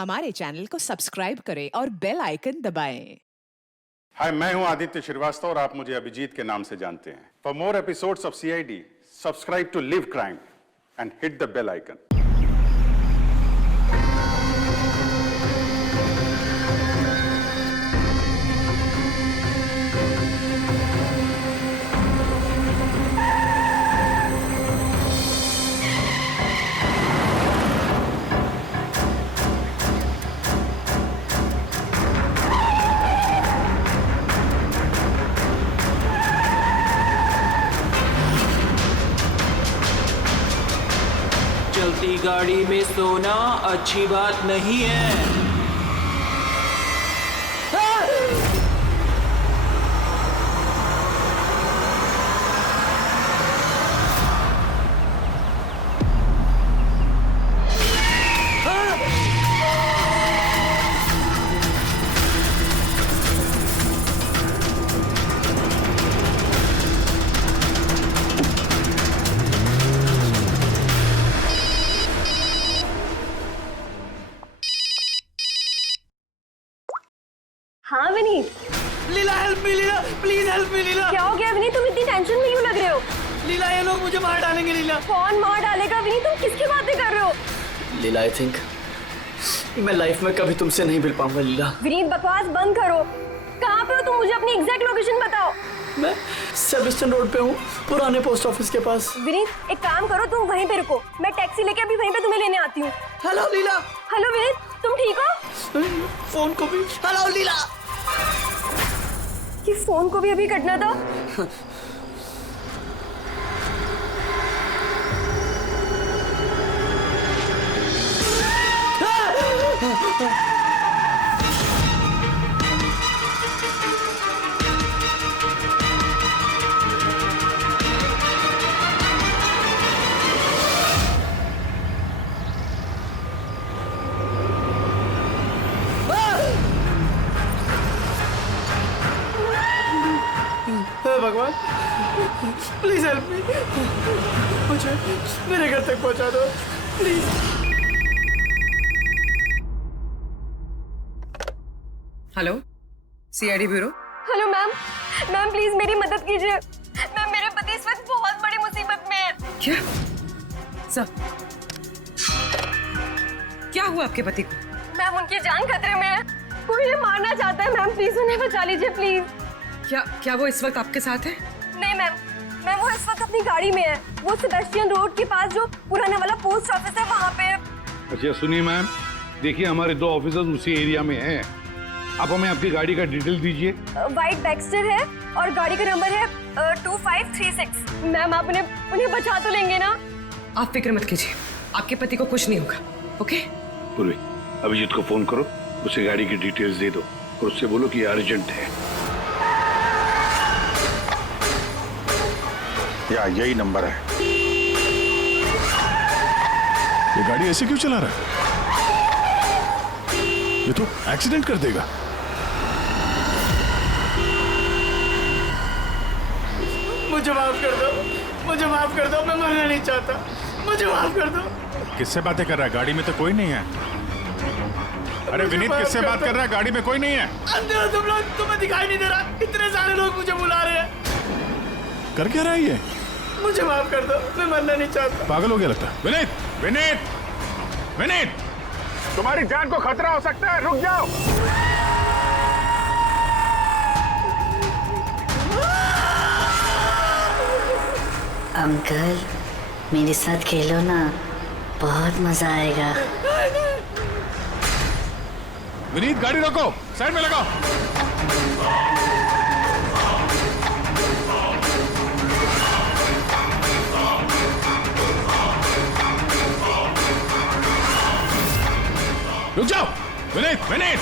हमारे चैनल को सब्सक्राइब करें और बेल आइकन दबाएं। हाय, मैं हूं आदित्य श्रीवास्तव और आप मुझे अभिजीत के नाम से जानते हैं। For more episodes of CID, subscribe to Liv Crime and hit the bell icon. चलती गाड़ी में सोना अच्छी बात नहीं है। हाँ Vineet. Leela help me, Leela please help me. Leela क्या हो गया विनीत, तुम इतनी टेंशन में क्यों लग रहे हो? लीला ये लोग मुझे मार डालेंगे। लीला कौन मार डालेगा विनीत, तुम किसकी बातें कर रहे हो? लीला आई थिंक मैं लाइफ में कभी तुमसे नहीं मिल पाऊंगा। लीला विनीत बकवास बंद करो। कहाँ पे हो तुम, मुझे अपनी एग्जैक्ट लोकेशन बताओ। मैं सेबस्टन रोड पे हूँ, पुराने पोस्ट ऑफिस के पास। विनीत एक काम करो, तुम वहीं पे रुको, मैं टैक्सी लेके अभी वहीं पे तुम्हें लेने आती हूँ। हेलो लीला। हेलो विनीत, तुम ठीक हो? फोन को भी हेलो लीला। ये फोन को भी अभी कटना था। भगवान प्लीज हेल्प मी, मुझे मेरे घर तक पहुंचा दो please. Hello, CID bureau. Hello ma'am, ma'am please मेरी मदद कीजिए। मैम मेरे पति इस वक्त बहुत बड़ी मुसीबत में है। क्या सब क्या हुआ आपके पति को? मैम उनकी जान खतरे में है, कोई उन्हें मारना चाहता है। मैम प्लीज उन्हें बचा लीजिए प्लीज। क्या वो इस वक्त आपके साथ है? नहीं मैम, मैम वो इस वक्त अपनी गाड़ी में है। वो सेबेस्टियन रोड के पास जो पुराना वाला पोस्ट ऑफिस है वहाँ पे। अच्छा सुनिए मैम, देखिए हमारे 2 ऑफिसर्स उसी एरिया में हैं। आप हमें आपकी गाड़ी का डिटेल दीजिए। वाइट बैक्स्टर है और गाड़ी का नंबर है 2536। मैम आप उन्हें बचा तो लेंगे ना? आप फिक्र मत कीजिए, आपके पति को कुछ नहीं होगा। ओके पूर्वी, अभिजीत को फोन करो, उसे गाड़ी की डिटेल्स दे दो और उससे बोलो कि अर्जेंट है। या यही नंबर है। ये गाड़ी ऐसे क्यों चला रहा है? ये तो एक्सीडेंट कर देगा। मुझे माफ कर दो, मुझे माफ कर दो, मैं मरना नहीं चाहता, मुझे माफ कर दो। किससे बातें कर रहा है? गाड़ी में तो कोई नहीं है। अरे विनीत किससे बात कर रहा है? गाड़ी में कोई नहीं है। अंधे हो तुम लोग, तुम्हें दिखाई नहीं दे रहा? इतने सारे लोग मुझे बुला रहे हैं। कर क्या रहा है ये? मुझे माफ कर दो, मैं मरना नहीं चाहता। पागल हो गया लगता है। विनीत, विनीत, विनीत, तुम्हारी जान को खतरा हो सकता है, रुक जाओ। अंकल मेरे साथ खेलो ना, बहुत मजा आएगा। विनीत गाड़ी रोको, साइड में लगाओ। रुक जाओ। विनीत, विनीत,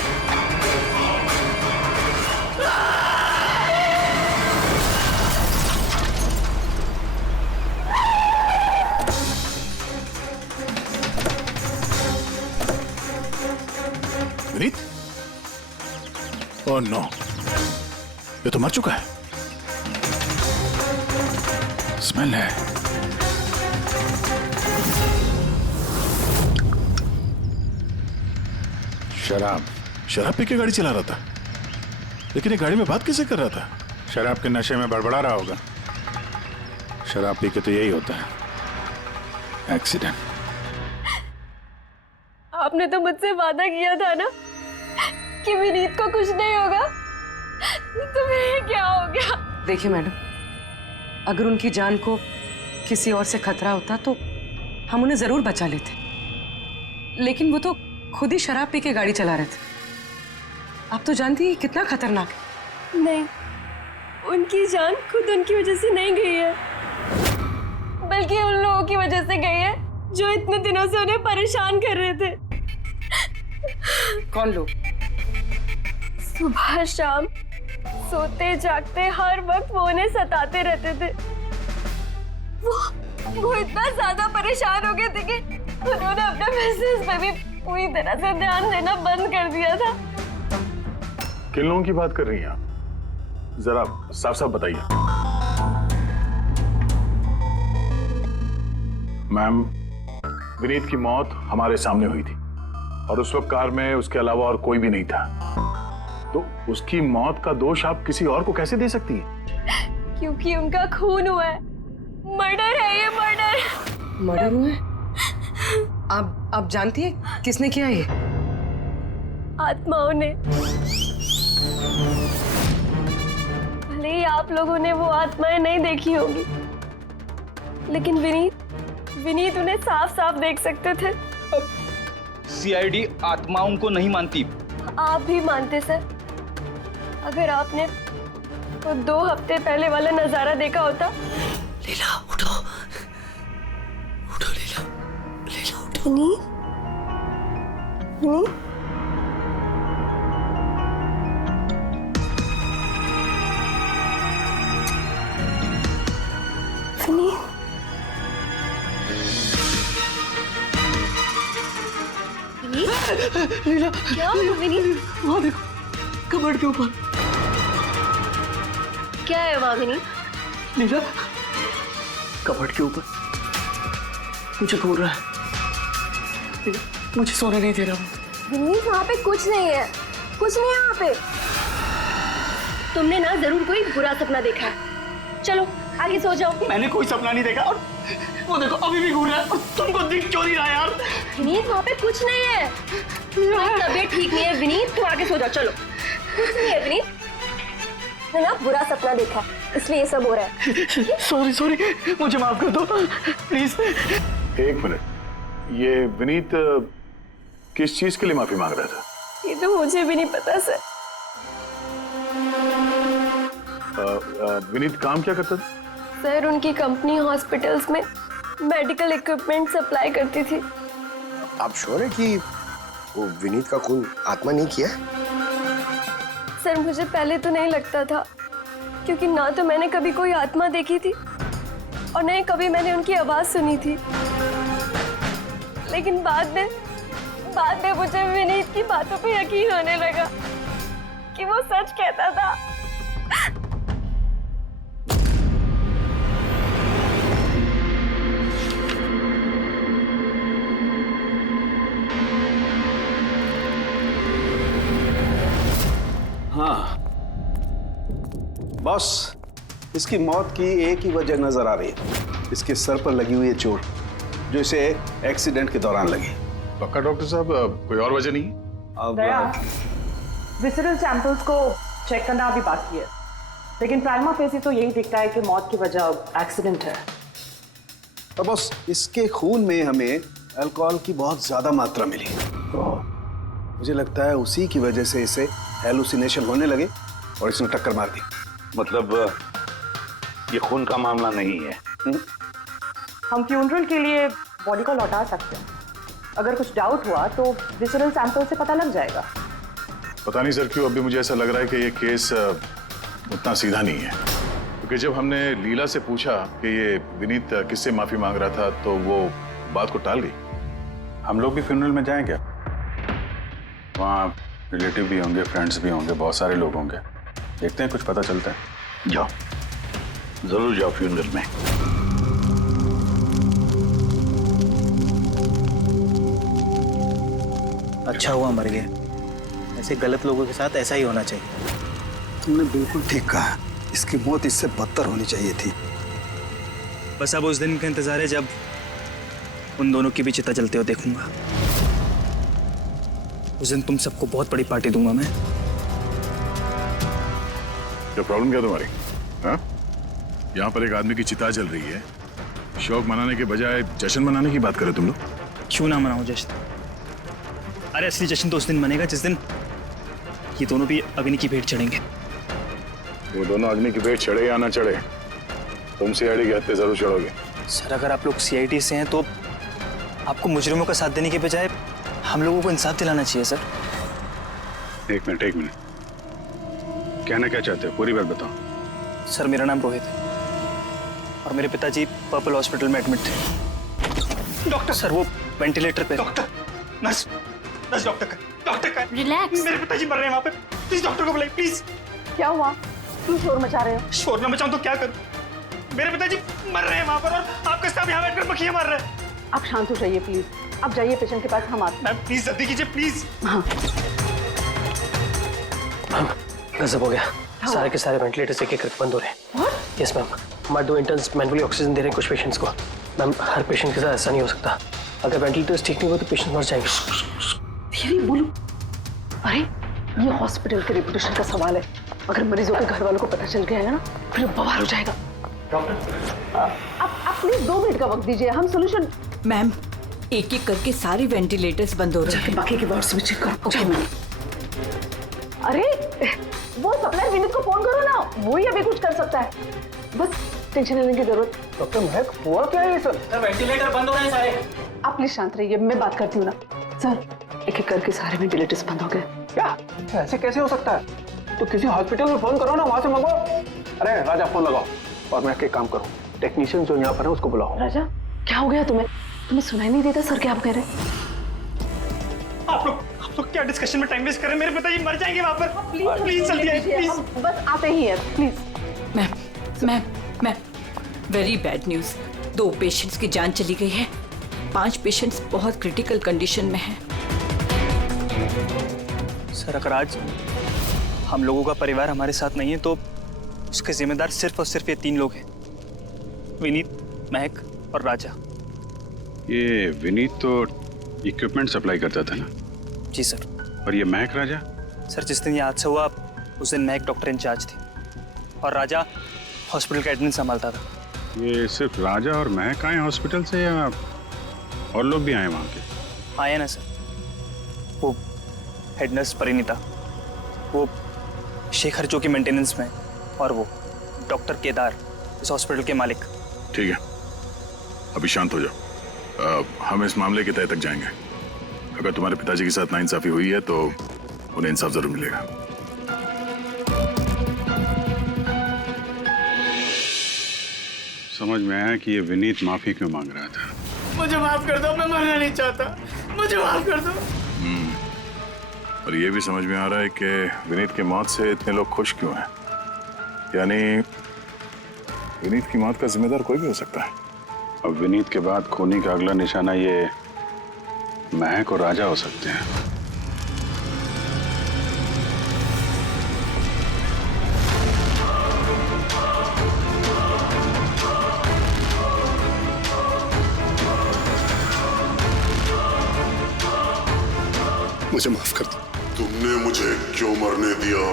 विनीत। ओह नो, ये तो मर चुका है। स्मेल है। शराब पी के गाड़ी चला रहा था, लेकिन ये गाड़ी में बात कैसे कर रहा था? शराब के नशे में बड़बड़ा रहा होगा। शराब पी के तो यही होता है, एक्सीडेंट। आपने तो मुझसे वादा किया था ना कि विनीत को कुछ नहीं होगा, तो फिर क्या हो गया? देखिए मैडम, अगर उनकी जान को किसी और से खतरा होता तो हम उन्हें जरूर बचा लेते, लेकिन वो तो खुद ही शराब पी के गाड़ी चला रहे थे। आप तो जानती हैं कितना खतरनाक है। नहीं, उनकी जान खुद उनकी वजह से नहीं गई है, बल्कि उन लोगों की वजह से गई है जो इतने दिनों से उन्हें परेशान कर रहे थे। कौन लोग? सुबह शाम सोते जागते हर वक्त वो उन्हें सताते रहते थे। वो इतना ज्यादा परेशान हो गए थे कि उन्होंने अपने बिजनेस पे भी पूरी तरह से ध्यान देना बंद कर दिया था। किन लोगों की बात कर रही हैं आप? जरा साफ साफ बताइए। मैम, विनीत की मौत हमारे सामने हुई थी और उस वक्त कार में उसके अलावा और कोई भी नहीं था, तो उसकी मौत का दोष आप किसी और को कैसे दे सकती हैं? क्योंकि उनका खून हुआ है। मर्डर है ये, मर्डर। मर्डर हुआ है? आप जानती हैं किसने किया ये? आत्माओं ने। भले ही आप लोगों ने वो आत्माएं नहीं देखी होगी, लेकिन विनीत उन्हें साफ साफ देख सकते थे। सीआईडी आत्माओं को नहीं मानती। आप भी मानते सर। अगर आपने तो 2 हफ्ते पहले वाला नजारा देखा होता। लीला उठो, उठो लीला, लीला उठो। विनीत, विनीत, लीला, क्या हुआ विनीत? वहाँ देखो, कबर्ड के ऊपर। क्या है वहाँ विनीत? लीला, कबर्ड के ऊपर मुझे घूर रहा है। लीला, मुझे सोने नहीं दे रहा वो। विनीत, वहाँ पे कुछ नहीं है, कुछ नहीं है वहाँ पे। तुमने ना जरूर कोई बुरा सपना देखा है। चलो आगे सो जाओ। मैंने कोई सपना नहीं देखा और वो देखो अभी भी घूर रहा है और तुमको दिख क्यों नहीं रहा यार? विनीत, वहाँ पे कुछ नहीं है। तुम्हारी तबीयत ठीक नहीं है विनीत, तुम आगे सो जाओ। चलो, कुछ नहीं है विनीत। मैंने ना बुरा सपना देखा इसलिए ये सब हो रहा है। सॉरी सॉरी, मुझे माफ कर दो प्लीज। एक मिनट, ये विनीत किस चीज के लिए माफी मांग रहा था? ये तो मुझे भी नहीं पता सर। विनीत काम क्या करता था? सर, उनकी कंपनी हॉस्पिटल्स में मेडिकल इक्विपमेंट सप्लाई करती थी। आप श्योर है कि वो विनीत का खून आत्मा नहीं किया? सर, मुझे पहले तो नहीं लगता था, क्योंकि ना तो मैंने कभी कोई आत्मा देखी थी और न ही कभी मैंने उनकी आवाज सुनी थी। लेकिन बाद में मुझे विनीत की बातों पे यकीन होने लगा कि वो सच कहता था। हाँ बॉस, इसकी मौत की एक ही वजह नजर आ रही है, इसके सर पर लगी हुई है चोट जो इसे एक्सीडेंट के दौरान लगी। पक्का डॉक्टर साहब, कोई और वजह नहीं? अब विसरल सैंपल्स को चेक करना अभी बाकी है, लेकिन प्राइमा फेसी तो यही दिखता है कि मौत की वजह एक्सीडेंट है। तो बॉस, इसके खून में हमें अल्कोहल की बहुत ज्यादा मात्रा मिली। मुझे लगता है उसी की वजह से इसे हेलुसिनेशन होने लगे और इसने टक्कर मार दी। मतलब ये खून का मामला नहीं है। हम फ्यूनरल के लिए बॉडी को लौटा सकते हैं। अगर कुछ डाउट हुआ तो विसरल सैंपल से पता लग जाएगा। पता नहीं सर क्यों अभी मुझे ऐसा लग रहा है कि ये केस उतना सीधा नहीं है, क्योंकि जब हमने लीला से पूछा कि ये विनीत किससे माफी मांग रहा था तो वो बात को टाल गई। हम लोग भी फ्यूनरल में जाएं क्या? वहाँ रिलेटिव भी होंगे, फ्रेंड्स भी होंगे, बहुत सारे लोग होंगे। देखते हैं कुछ पता चलता है। जाओ, जरूर जाओ फ्यूनरल में। अच्छा हुआ मर गए, ऐसे गलत लोगों के साथ ऐसा ही होना चाहिए। तुमने बिल्कुल ठीक कहा, इसकी मौत इससे बदतर होनी चाहिए थी। बस अब उस दिन का इंतजार है जब उन दोनों की भी चिता जलते हुए देखूंगा। उस दिन तुम सबको बहुत बड़ी पार्टी दूंगा मैं। क्या प्रॉब्लम क्या तुम्हारी? हाँ? यहाँ पर एक आदमी की चिता जल रही है, शौक मनाने के बजाय जश्न मनाने की बात करो तुम लोग। क्यों ना मनाऊं जश्न? अरे असली जश्न तो उस दिन मनेगा जिस दिन ये दोनों भी अग्नि की भेंट चढ़ेंगे। वो दोनों अग्नि की भेंट चढ़े या ना चढ़े, तुम सीआईडी के हत्थे जरूर चढ़ोगे। सर अगर आप लोग सीआईडी से हैं तो आपको मुजरिमों का साथ देने के बजाय हम लोगों को इंसाफ दिलाना चाहिए सर। एक मिनट, कहना क्या चाहते हो? पूरी बात बताओ। सर मेरा नाम रोहित है और मेरे पिताजी पर्पल हॉस्पिटल में एडमिट थे। डॉक्टर सर वो वेंटिलेटर पे। डॉक्टर, नर्स डॉक्टर का रिलैक्स। मेरे पिताजी मर रहे हैं वहाँ पे, प्लीज डॉक्टर को बुलाइए प्लीज। क्या हुआ? क्यों शोर मचा रहे हो? शोर ना मचाऊं तो क्या करूं? मेरे पिताजी मर रहे हैं वहाँ पर और आपका स्टाफ यहाँ बैठकर मक्खियाँ मार रहा है। आप शांत हो जाइए प्लीज, आप जाइए पेशेंट के पास, हम आते हैं। मैम प्लीज जल्दी कीजिए प्लीज। हाँ गजब हो गया, सारे के सारे वेंटिलेटर्स एक एक करके बंद हो रहे हैं। यस मैम, हमारे 2 इंटर्न्स मैनुअली ऑक्सीजन दे रहे हैं कुछ पेशेंट्स को। मैम हर पेशेंट के साथ ऐसा नहीं हो सकता, अगर वेंटिलेटर्स ठीक नहीं हो तो पेशेंट मर जाएंगे। धीरे बोलो। अरे ये हॉस्पिटल के रेपुटेशन का सवाल है, अगर मरीजों के घर वालों को पता चल गया है ना फिर बवाल हो जाएगा। डॉक्टर आप प्लीज 2 मिनट का वक्त दीजिए, हम सोल्यूशन। मैम एक एक करके सारे वेंटिलेटर्स बंद हो रहे हैं। बाकी के वार्ड्स में चेक करो। Okay ma'am. अरे वो सप्लायर विनीत को फोन करो ना, वो ही अभी कुछ कर सकता है, बस टेंशन लेने की जरूरत। डॉक्टर महक हुआ क्या है ये सर? वेंटिलेटर बंद हो रहे हैं सारे। आप प्लीज शांत रहिए, मैं बात करती हूँ ना। सर एक एक करके सारे वेंटिलेटर्स बंद हो गए। क्या ऐसे कैसे हो सकता है? तो किसी हॉस्पिटल में फोन करो ना, वहां से मंगवाओ। अरे राजा फोन लगाओ और मैं एक काम करूँ, टेक्नीशियन जो यहाँ पर है उसको बुलाओ। राजा क्या हो गया तुम्हें सुनाई नहीं देता? सर क्या आप कह रहे हैं? आप लोग क्या डिस्कशन में टाइम वेस्ट कर रहे हैं? मेरे पिताजी मर जाएंगे वहाँ पर। प्लीज जल्दी आइए प्लीज। बस आते ही है please. Ma'am very bad news, 2 patients की जान चली गई है, 5 पेशेंट्स बहुत क्रिटिकल कंडीशन में हैं। सर अगर आज हम लोगों का परिवार हमारे साथ नहीं है तो उसके जिम्मेदार सिर्फ और सिर्फ ये 3 लोग हैं, विनीत, महक और राजा। ये विनीत तो इक्विपमेंट सप्लाई करता था ना? जी सर। और ये महक राजा? सर जिस दिन ये हादसा हुआ उस दिन महक डॉक्टर इंचार्ज थी और राजा हॉस्पिटल का एडमिन संभालता था। ये सिर्फ राजा और महक आए हॉस्पिटल से या और लोग भी आए वहाँ के? आए ना सर, वो हेड नर्स परिणीता, वो शेखर जो कि मेंटेनेंस में, और वो डॉक्टर केदार इस हॉस्पिटल के मालिक। ठीक है, अभी शांत हो जाओ, हम इस मामले के तह तक जाएंगे। अगर तुम्हारे पिताजी के साथ नाइंसाफी हुई है तो उन्हें इंसाफ जरूर मिलेगा। समझ में आया कि ये विनीत माफी क्यों मांग रहा था। मुझे माफ कर दो, मैं मरना नहीं चाहता, मुझे माफ कर दो। और ये भी समझ में आ रहा है कि विनीत की मौत से इतने लोग खुश क्यों हैं। यानी विनीत की मौत का जिम्मेदार कोई भी हो सकता है। अब विनीत के बाद खूनी का अगला निशाना ये महक और राजा हो सकते हैं। मुझे माफ कर दो। तुमने मुझे क्यों मरने दिया?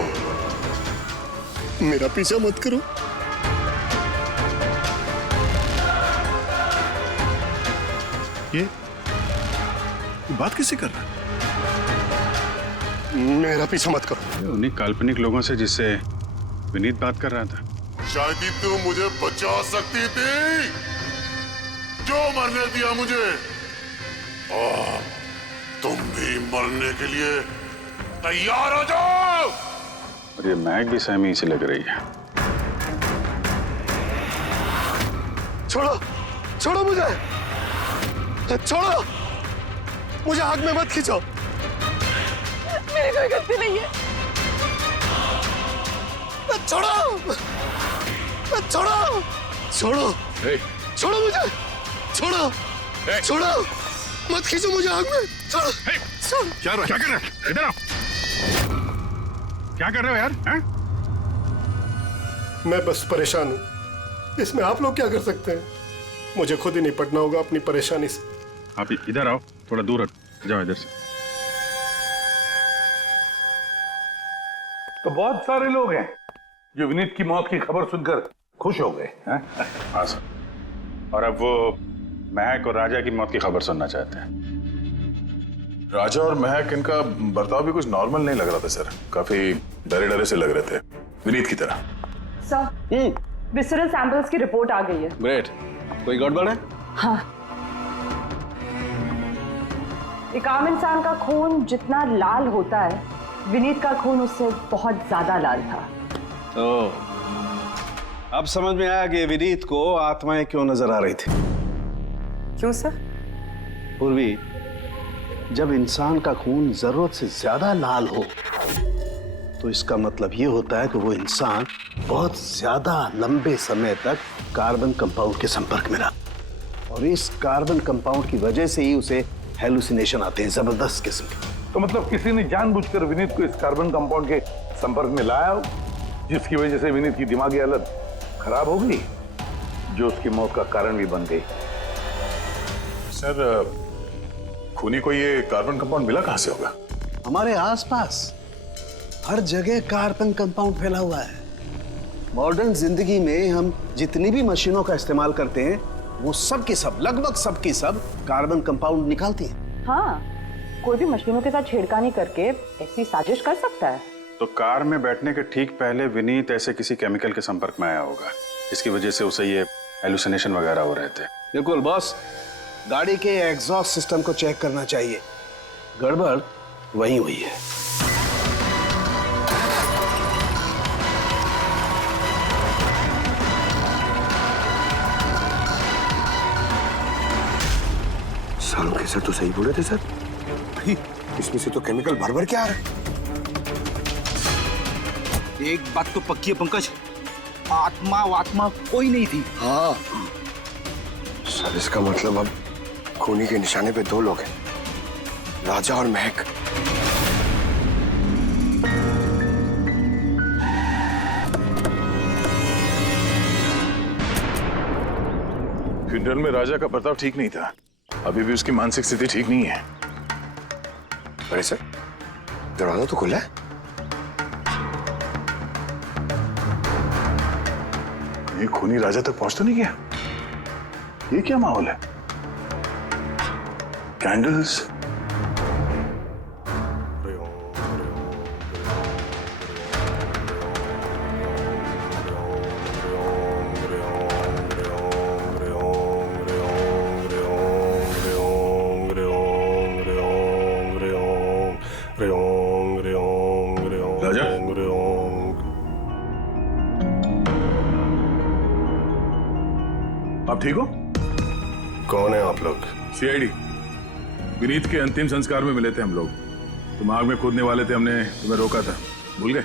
मेरा पीछा मत करो। ये बात किससे कर रहा है? मेरा पीछा मत करो। उन्हीं काल्पनिक लोगों से जिससे विनीत बात कर रहा था। शायद ही तू मुझे बचा सकती थी, जो मरने दिया मुझे। तुम भी मरने के लिए तैयार हो जाओ। और ये महक भी सहमी से लग रही है। छोड़ो, छोड़ो मुझे, छोड़ो मुझे, आग में मत खींचो। मेरी कोई गलती नहीं है। छोड़ो, छोड़ो, छोड़ो, छोड़ो मुझे, छोड़ो, छोड़ो, मत खींचो मुझे आग में। छोड़ो, क्या कर रहा है? इधर आओ। क्या कर रहे हो यार? हैं? मैं बस परेशान हूँ, इसमें आप लोग क्या कर सकते हैं? मुझे खुद ही निपटना होगा अपनी परेशानी से। आप इधर आओ, थोड़ा दूर हट जाओ इधर से। तो बहुत सारे लोग हैं जो विनीत की मौत की खबर सुनकर खुश हो गए हैं। हाँ सर, और अब वो महक और राजा की मौत की खबर सुनना चाहते हैं। राजा और महक, इनका बर्ताव भी कुछ नॉर्मल नहीं लग रहा था सर। काफी डरे डरे से लग रहे थे, विनीत की तरह। सर, विसरल सैंपल्स की रिपोर्ट आ गई है। ग्रेट। कोई गड़बड़ है? हाँ, एक आम इंसान का खून जितना लाल होता है, विनीत का खून उससे बहुत ज्यादा लाल था। ओह, अब समझ में आया कि विनीत को आत्माएं क्यों नजर आ रही थी। क्यों सर? पूर्वी, जब इंसान का खून जरूरत से ज्यादा लाल हो तो इसका मतलब ये होता है कि वो इंसान बहुत ज्यादा लंबे समय तक कार्बन कंपाउंड के संपर्क में रहा, और इस कार्बन कंपाउंड की वजह से ही उसे हेलुसिनेशन आते हैं, जबरदस्त किस्म के। तो मतलब किसी ने जानबूझकर विनीत को इस कार्बन कंपाउंड के संपर्क में लाया हो, जिसकी वजह से विनीत की दिमागी हालत खराब हो गई, जो उसकी मौत का कारण भी बन गई। सर, खूनी को ये कार्बन कंपाउंड मिला कहां से होगा? हमारे आसपास हर जगह कार्बन कंपाउंड फैला हुआ है। मॉडर्न जिंदगी में हम जितनी भी मशीनों का इस्तेमाल करते हैं, वो सब की सब, लगभग सब की सब कार्बन कंपाउंड निकालती हैं। हाँ, कोई भी मशीनों के साथ छेड़खानी करके ऐसी साजिश कर सकता है। तो कार में बैठने के ठीक पहले विनीत ऐसे किसी केमिकल के संपर्क में आया होगा, जिसकी वजह से उसे ये हेलुसिनेशन वगैरह हो रहे थे। बिल्कुल बॉस, गाड़ी के एग्जॉस्ट सिस्टम को चेक करना चाहिए, गड़बड़ वही हुई है। सालों के सर तो सही बोले थे सर, इसमें से तो केमिकल भर भर के आ रहा है। एक बात तो पक्की है पंकज, आत्मा कोई नहीं थी। हाँ सर, इसका मतलब अब खूनी के निशाने पे दो लोग हैं, राजा और महक। फ्यूनरल में राजा का बर्ताव ठीक नहीं था, अभी भी उसकी मानसिक स्थिति ठीक नहीं है। अरे सर, दरवाजा तो खुला है। ये खूनी राजा तक पहुंच तो नहीं गया? ये क्या माहौल है? कैंडल्स, राजा, आप ठीक हो? कौन है आप लोग? सीआईडी। विनीत के अंतिम संस्कार में मिले थे हम लोग, तुम आग में कूदने वाले थे, हमने तुम्हें रोका था, भूल गए?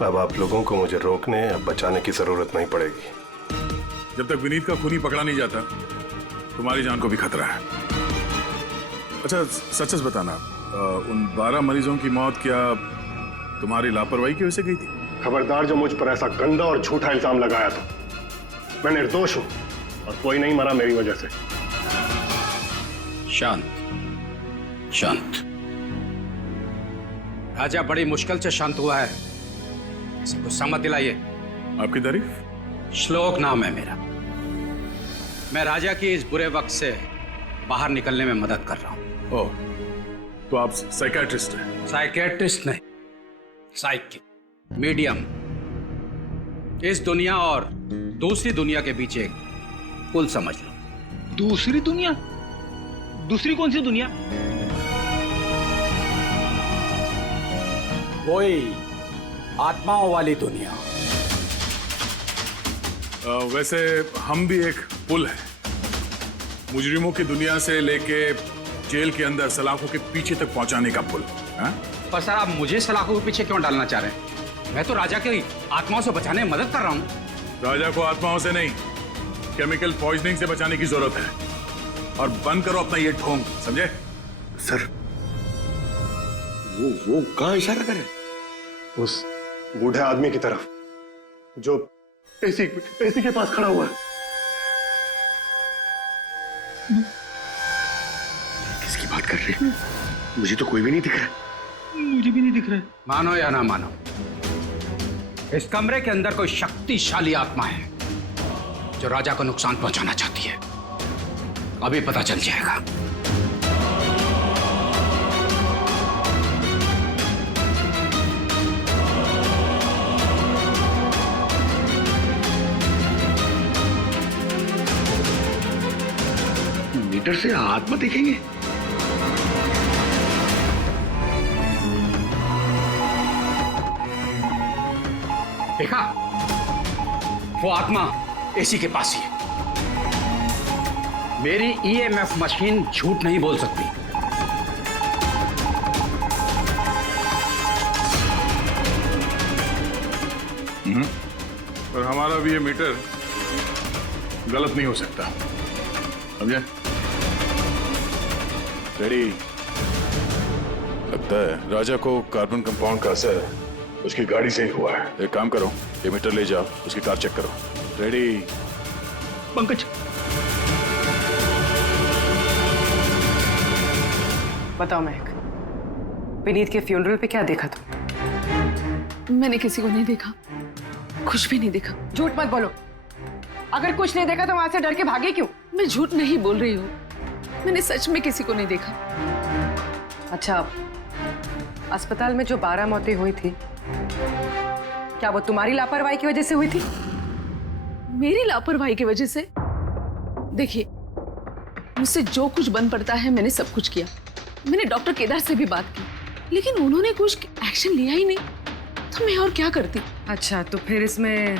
अब आप लोगों को मुझे रोकने या बचाने की जरूरत नहीं पड़ेगी। जब तक विनीत का खूनी पकड़ा नहीं जाता, तुम्हारी जान को भी खतरा है। अच्छा सच सच बताना, उन 12 मरीजों की मौत क्या तुम्हारी लापरवाही की वजह से गई थी? खबरदार जो मुझ पर ऐसा गंदा और झूठा इल्जाम लगाया तो। मैं निर्दोष हूं और कोई नहीं मरा मेरी वजह से। शांत शांत। राजा बड़ी मुश्किल से शांत हुआ है, इसे गुस्सा मत दिलाइए। आपकी तारीफ? श्लोक नाम है मेरा। मैं राजा की इस बुरे वक्त से बाहर निकलने में मदद कर रहा हूं। ओह, तो आप साइकियाट्रिस्ट हैं? साइकियाट्रिस्ट नहीं, साइकिक, मीडियम। इस दुनिया और दूसरी दुनिया के बीच एक पुल समझ लो। दूसरी दुनिया? दूसरी कौन सी दुनिया? वही आत्माओं वाली दुनिया। वैसे हम भी एक पुल है, मुजरिमों की दुनिया से लेके जेल के अंदर सलाखों के पीछे तक पहुंचाने का पुल। पर सर, आप मुझे सलाखों के पीछे क्यों डालना चाह रहे हैं? मैं तो राजा की आत्माओं से बचाने में मदद कर रहा हूं। राजा को आत्माओं से नहीं, केमिकल पॉइजनिंग से बचाने की जरूरत है। और बंद करो अपना ये ढोंग, समझे? सर, वो कहाँ इशारा करे? उस बूढ़े आदमी की तरफ जो एसी के पास खड़ा हुआ है। किसकी बात कर रहे हैं? मुझे तो कोई भी नहीं दिख रहा। मुझे भी नहीं दिख रहा है। मानो या ना मानो, इस कमरे के अंदर कोई शक्तिशाली आत्मा है जो राजा को नुकसान पहुंचाना चाहती है। अभी पता चल जाएगा। मीटर से आत्मा देखेंगे? देखा, वो आत्मा एसी के पास ही है। मेरी ईएमएफ मशीन झूठ नहीं बोल सकती। पर हमारा भी ये मीटर गलत नहीं हो सकता, समझे? रेडी? लगता है राजा को कार्बन कंपाउंड का असर उसकी गाड़ी से ही हुआ है। एक काम करो, ये मीटर ले जाओ, उसकी कार चेक करो। रेडी? पंकज, बताओ महक, विनीत के फ्यूनरल पे क्या देखा तुम? मैंने किसी को नहीं देखा, कुछ भी नहीं देखा। झूठ मत बोलो। अगर कुछ नहीं देखा तो वहां से डर के भागे क्यों? मैं झूठ नहीं बोल रही हूँ, मैंने सच में किसी को नहीं देखा। अच्छा, अस्पताल में जो 12 मौतें हुई थी, क्या वो तुम्हारी लापरवाही की वजह से हुई थी? मेरी लापरवाही की वजह से? देखिए, मुझसे जो कुछ बन पड़ता है मैंने सब कुछ किया। मैंने डॉक्टर केदार से भी बात की, लेकिन उन्होंने कुछ एक्शन लिया ही नहीं, तो मैं और क्या करती? अच्छा, तो फिर इसमें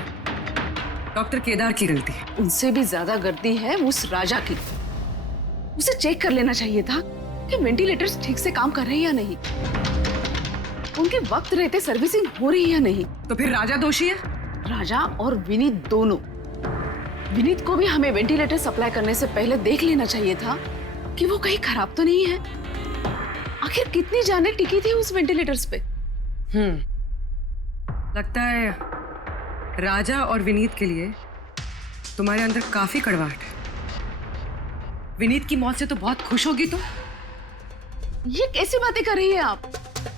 डॉक्टर केदार की गलती है? उनसे भी ज्यादा गलती है उस राजा की। उसे चेक कर लेना चाहिए था कि वेंटिलेटर्स ठीक से काम कर रहे हैं या नहीं, उनके वक्त रहते सर्विसिंग हो रही है या नहीं। तो फिर राजा दोषी है? राजा और विनीत दोनों। विनीत को भी हमें वेंटिलेटर सप्लाई करने से पहले देख लेना चाहिए था कि वो कहीं खराब तो नहीं है। आखिर कितनी जानें टिकी थी उस वेंटिलेटर्स पे? लगता है राजा और विनीत के लिए तुम्हारे अंदर काफी कड़वाहट है। विनीत की मौत से तो बहुत खुश होगी तुम। ये कैसी बातें कर रही है आप?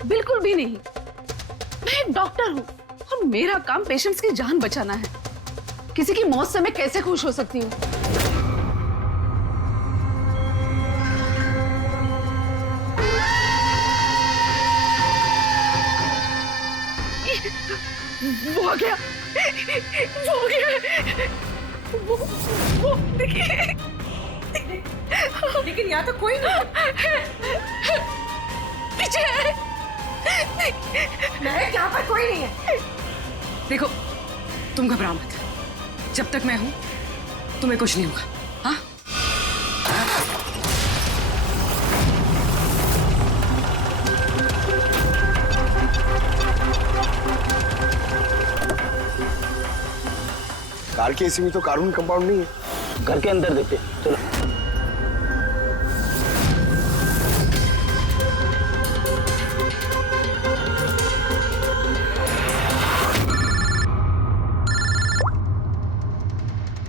बिल्कुल भी नहीं। मैं एक डॉक्टर हूँ और मेरा काम पेशेंट्स की जान बचाना है। किसी की मौत से मैं कैसे खुश हो सकती हूँ? वो आ गया, वो आ गया, वो देखिए। लेकिन यहाँ तो कोई नहीं। पीछे यहाँ पर कोई नहीं है। देखो, तुम घबराओ मत। जब तक मैं हूं तुम्हें कुछ नहीं होगा। हाँ? कार के एसी में तो कार्बन कंपाउंड नहीं है। घर के अंदर देखते, चलो।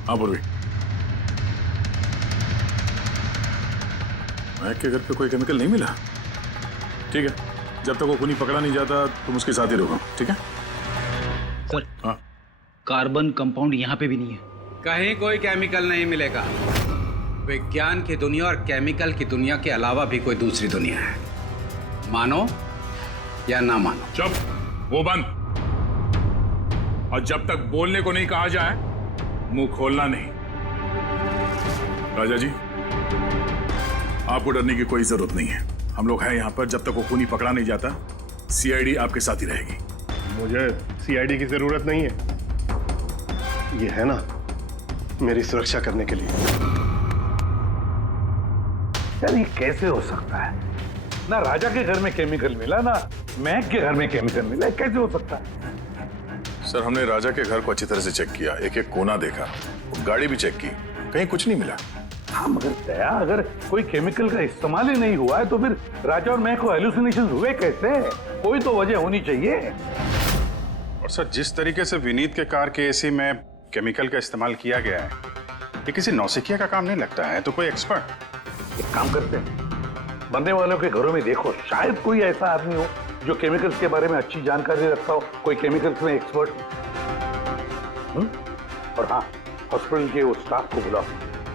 हाँ पूर्वी, महक के घर पे कोई केमिकल नहीं मिला? ठीक है, जब तक वो खूनी पकड़ा नहीं जाता तुम उसके साथ ही रहो, ठीक है? सर, हाँ, कार्बन कंपाउंड यहाँ पे भी नहीं है। कहीं कोई केमिकल नहीं मिलेगा। विज्ञान की दुनिया और केमिकल की दुनिया के अलावा भी कोई दूसरी दुनिया है। मानो या ना मानो। चुप, वो बंद। और जब तक बोलने को नहीं कहा जाए मुंह खोलना नहीं। राजा जी, आपको डरने की कोई जरूरत नहीं है। हम लोग हैं यहाँ पर। जब तक वो खूनी पकड़ा नहीं जाता सीआईडी आपके साथ ही रहेगी। मुझे सीआईडी की जरूरत नहीं है, ये है ना मेरी सुरक्षा करने के लिए। यार ये कैसे हो सकता है? ना राजा के घर में केमिकल मिला, ना महक के घर में केमिकल मिला, कैसे हो सकता है? सर, हमने राजा के घर को अच्छी तरह से चेक किया, एक एक कोना देखा, गाड़ी भी चेक की, कहीं कुछ नहीं मिला। हाँ मगर दया, अगर कोई केमिकल का इस्तेमाल ही नहीं हुआ है तो फिर राजा और मैं को हेलुसिनेशन हुए कैसे? कोई तो वजह होनी चाहिए। और सर, जिस तरीके से विनीत के कार के एसी में केमिकल का इस्तेमाल किया गया है, ये किसी नौसिखिया का काम नहीं लगता है। तो कोई एक्सपर्ट। एक काम करते हैं, बनने वालों के घरों में देखो, शायद कोई ऐसा आदमी हो जो केमिकल्स के बारे में अच्छी जानकारी रखता हो, कोई केमिकल्स में एक्सपर्ट। और हाँ, हॉस्पिटल के वो स्टाफ को बुलाओ।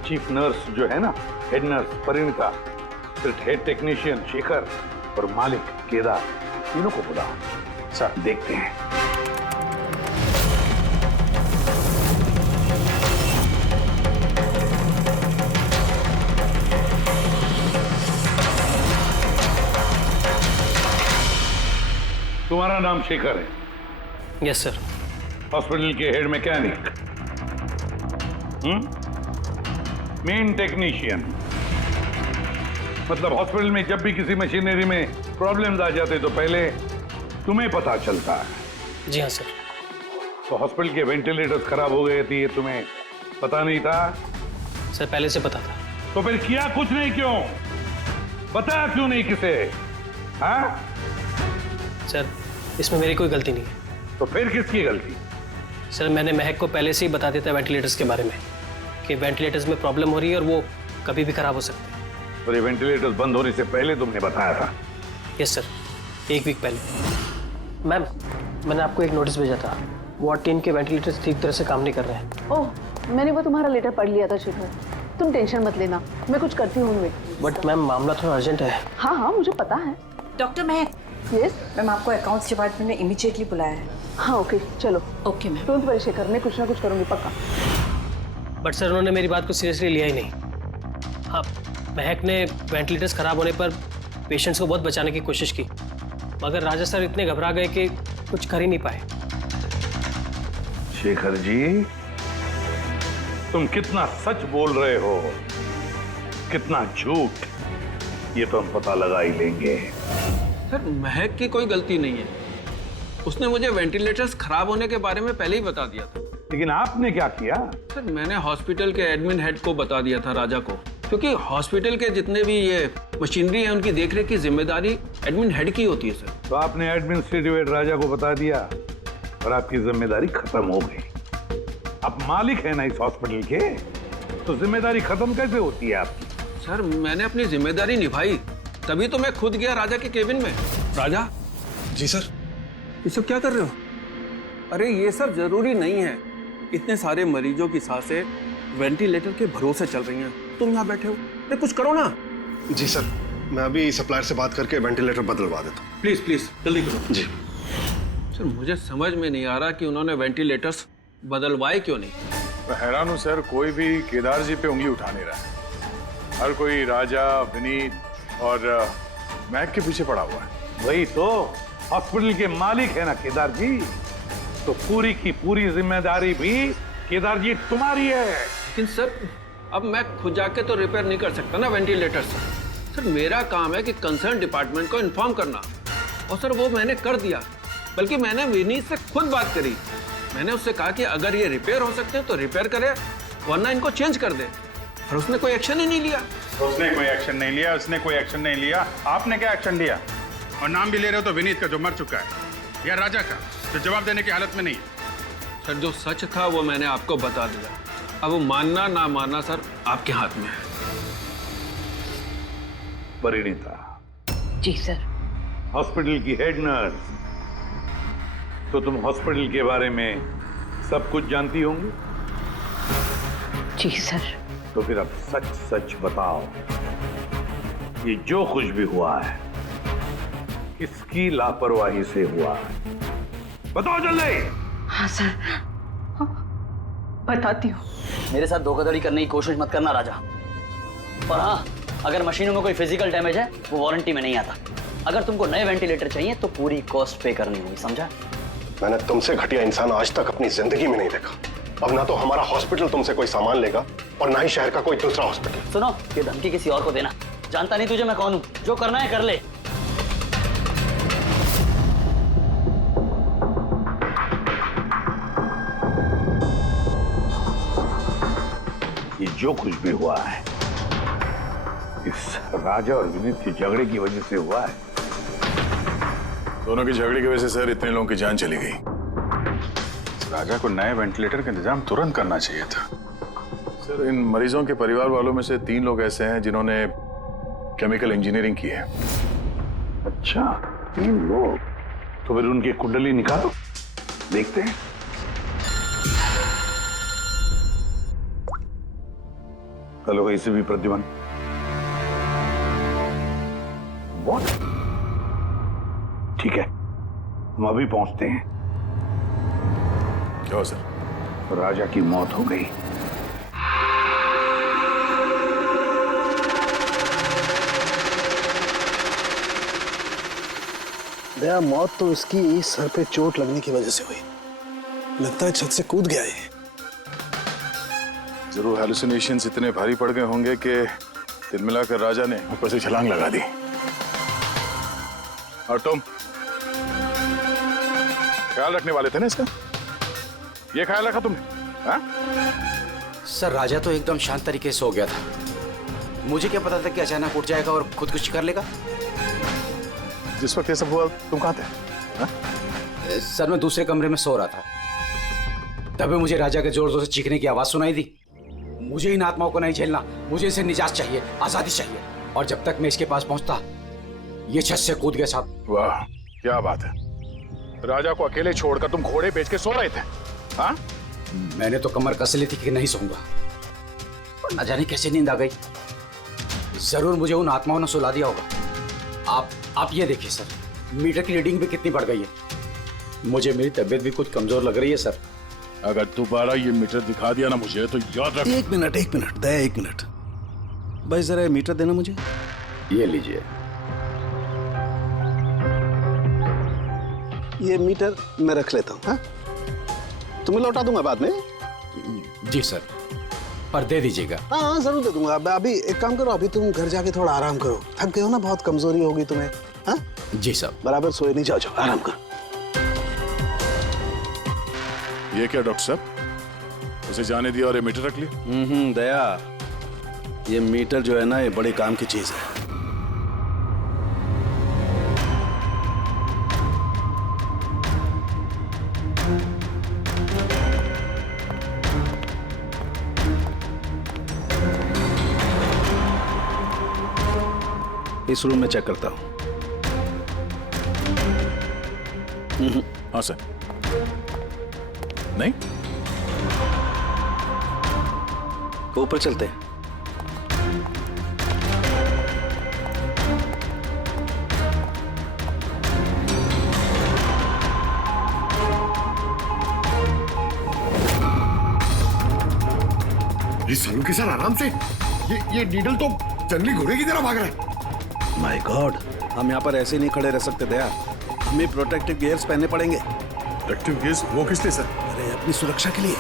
चीफ नर्स जो है ना, हेड नर्स परिणीता, फिर हेड टेक्नीशियन शेखर और मालिक केदार, तीनों को बुलाओ। सर देखते हैं। तुम्हारा नाम शेखर है? Yes sir. हॉस्पिटल के हेड मैकेनिक, मेन टेक्नीशियन, मतलब हॉस्पिटल में जब भी किसी मशीनरी में प्रॉब्लम्स आ जाते तो पहले तुम्हें पता चलता है। जी हाँ सर। तो हॉस्पिटल के वेंटिलेटर्स खराब हो गए थे, ये तुम्हें पता नहीं था? सर पहले से पता था। तो फिर किया कुछ नहीं क्यों? बताया क्यों नहीं किसे? हाँ सर इसमें मेरी कोई गलती नहीं है। तो फिर किसकी गलती? सर मैंने महक को पहले से ही बता दिया था वेंटिलेटर्स के बारे में, कि वेंटिलेटर्स में प्रॉब्लम हो रही है और वो कभी भी खराब हो सकते हैं। तो ये वेंटिलेटर्स बंद होने से पहले तुमने बताया था? यस सर, 1 वीक पहले। मैम मैंने आपको एक नोटिस भेजा था, वार्ड 3 के वेंटिलेटर्स ठीक तरह से काम नहीं कर रहे हैं। ओह, मैंने वो तुम्हारा लेटर पढ़ लिया था शेखर, तुम टेंशन मत लेना, मैं कुछ करती हूँ। बट मैम मामला थोड़ा अर्जेंट है। हाँ हाँ मुझे पता है। डॉक्टर महक। यस मैम, आपको अकाउंट्स डिपार्टमेंट में इमीडिएटली बुलाया है। हाँ ओके चलो। Okay ma'am. Don't worry Shekhar, मैं कुछ ना कुछ करूँगी पक्का। बट सर उन्होंने मेरी बात को सीरियसली लिया ही नहीं। हाँ, महक ने वेंटिलेटर्स खराब होने पर पेशेंट्स को बहुत बचाने की कोशिश की, मगर राजा सर इतने घबरा गए कि कुछ कर ही नहीं पाए। शेखर जी, तुम कितना सच बोल रहे हो, कितना झूठ, ये तो हम पता लगा ही लेंगे। सर महक की कोई गलती नहीं है, उसने मुझे वेंटिलेटर्स खराब होने के बारे में पहले ही बता दिया था। लेकिन आपने क्या किया? सर मैंने हॉस्पिटल के एडमिन हेड को बता दिया था, राजा को, क्योंकि हॉस्पिटल के जितने भी ये मशीनरी है उनकी देखरेख की जिम्मेदारी एडमिन हेड की होती है सर। तो आपने एडमिनिस्ट्रेटिव हेड राजा को बता दिया और आपकी जिम्मेदारी खत्म हो गई। आप मालिक है ना इस हॉस्पिटल के, तो जिम्मेदारी खत्म कैसे होती है आपकी? सर मैंने अपनी जिम्मेदारी निभाई, तभी तो मैं खुद गया राजा के केबिन में। राजा। जी सर। ये सब क्या कर रहे हो? अरे ये सब जरूरी नहीं है, इतने सारे मरीजों की सांसें वेंटिलेटर के भरोसे चल रही हैं, तुम यहाँ बैठे हो, अरे कुछ करो ना। जी सर, मैं अभी सप्लायर से बात करके वेंटिलेटर बदलवा देता हूँ। प्लीज प्लीज जल्दी करो। जी सर मुझे समझ में नहीं आ रहा कि उन्होंने वेंटिलेटर्स बदलवाए क्यों नहीं। मैं हैरान हूँ सर, कोई भी केदार जी पे उंगली उठा नहीं रहा है। हर कोई राजा, विनीत और महक के पीछे पड़ा हुआ है। वही तो, हॉस्पिटल के मालिक है ना केदार जी, तो पूरी की पूरी जिम्मेदारी भी केदार जी तुम्हारी है। लेकिन सर अब मैं खुद जाके तो रिपेयर नहीं कर सकता ना वेंटिलेटर। सर मेरा काम है कि कंसर्न डिपार्टमेंट को इन्फॉर्म करना, और सर वो मैंने कर दिया। बल्कि मैंने विनीत से खुद बात करी, मैंने उससे कहा कि अगर ये रिपेयर हो सकते हैं तो रिपेयर करे, वरना इनको चेंज कर दे, और उसने कोई एक्शन ही नहीं लिया। उसने कोई एक्शन नहीं लिया, उसने कोई एक्शन नहीं लिया। आपने क्या एक्शन लिया? और नाम भी ले रहे हो तो विनीत का जो मर चुका है, या राजा का जो जवाब देने की हालत में नहीं है। सर जो सच था वो मैंने आपको बता दिया, अब वो मानना ना मानना सर आपके हाथ में है। परिणीता। जी सर। हॉस्पिटल की हेड नर्स, तो तुम हॉस्पिटल के बारे में सब कुछ जानती होंगी। जी सर। तो फिर अब सच सच बताओ, ये जो कुछ भी हुआ है किसकी लापरवाही से हुआ है? बताओ जल्दी। हाँ सर, बताती हूँ। मेरे साथ धोखाधड़ी करने की कोशिश मत करना राजा। और हाँ, अगर मशीनों में कोई फिजिकल डैमेज है वो वारंटी में नहीं आता। अगर तुमको नए वेंटिलेटर चाहिए तो पूरी कॉस्ट पे करनी होगी, समझा? मैंने तुमसे घटिया इंसान आज तक अपनी जिंदगी में नहीं देखा। अब ना तो हमारा हॉस्पिटल तुमसे कोई सामान लेगा और ना ही शहर का कोई दूसरा हॉस्पिटल। सुनो, ये धमकी किसी और को देना, जानता नहीं तुझे मैं कौन हूँ, जो करना है कर ले। ये जो कुछ भी हुआ है इस राजा और विनीत के झगड़े की वजह से हुआ है। दोनों की झगड़े की वजह से सर इतने लोगों की जान चली गई। राजा को नए वेंटिलेटर का इंतजाम तुरंत करना चाहिए था। सर इन मरीजों के परिवार वालों में से 3 लोग ऐसे हैं जिन्होंने केमिकल इंजीनियरिंग की है। अच्छा, 3 लोग? तो फिर उनकी कुंडली निकालो, देखते हैं। Hello ACP Pradyuman. What? ठीक है, हम अभी पहुंचते हैं। क्या हो सर? राजा की मौत हो गई। दया, मौत तो इसकी सर पे चोट लगने की वजह से हुई। लगता है छत से कूद गया है। जरूर हेलुसिनेशंस इतने भारी पड़ गए होंगे कि तिल मिलाकर राजा ने ऊपर से छलांग लगा दी। और तुम ख्याल रखने वाले थे ना इसका? ये ख्याल रखा तुमने? हाँ? सर राजा तो एकदम शांत तरीके से हो गया था। मुझे क्या पता था कि अचानक उठ जाएगा और खुदकुशी कर लेगा। जिस वक्त ये सब हुआ तुम कहाँ थे? हाँ? सर मैं दूसरे कमरे में सो रहा था, तभी मुझे राजा के जोर जोर से चीखने की आवाज सुनाई दी। मुझे इन आत्माओं को नहीं झेलना, मुझे इसे निजात चाहिए, आजादी चाहिए। और जब तक मैं इसके पास पहुंचता ये छत से कूद गया साहब। वाह क्या बात है, राजा को अकेले छोड़कर तुम घोड़े बेच के सो रहे थे? हाँ? मैंने तो कमर कस ली थी कि नहीं सोऊंगा, पर न जाने कैसे नींद आ गई। जरूर मुझे उन आत्माओं ने सुला दिया होगा। आप ये देखिए सर, मीटर की रीडिंग भी कितनी बढ़ गई है। मुझे मेरी तबीयत भी कुछ कमजोर लग रही है सर। अगर दोबारा ये मीटर दिखा दिया ना मुझे तो याद रख। एक मिनट दया, 1 मिनट भाई, जरा मीटर देना मुझे। ये लीजिए। ये मीटर मैं रख लेता हूँ। हाँ? तुम्हें लौटा दूंगा बाद में। जी सर, पर दे दीजिएगा। हाँ जरूर दे दूंगा। अभी एक काम करो, अभी तुम घर जाके थोड़ा आराम करो। थक गए हो ना, बहुत कमजोरी होगी तुम्हें। हाँ? जी सर। बराबर सोए नहीं, जाओ आराम करो। ये क्या डॉक्टर साहब, उसे जाने दिया और ये मीटर रख लिया? दया, ये मीटर जो है ना, ये बड़े काम की चीज है। इस रूम में चेक करता हूं। हाँ सर। नहीं, ऊपर चलते हैं। ये सालू के सर आराम से, ये नीडल तो जंगली घोड़े की तरह भाग रहा है। माय गॉड, हम यहाँ पर ऐसे नहीं खड़े रह सकते दया, हमें प्रोटेक्टिव गियर्स पहनने पड़ेंगे। Protective gears? वो किस लिए सर? अरे अपनी सुरक्षा के लिए।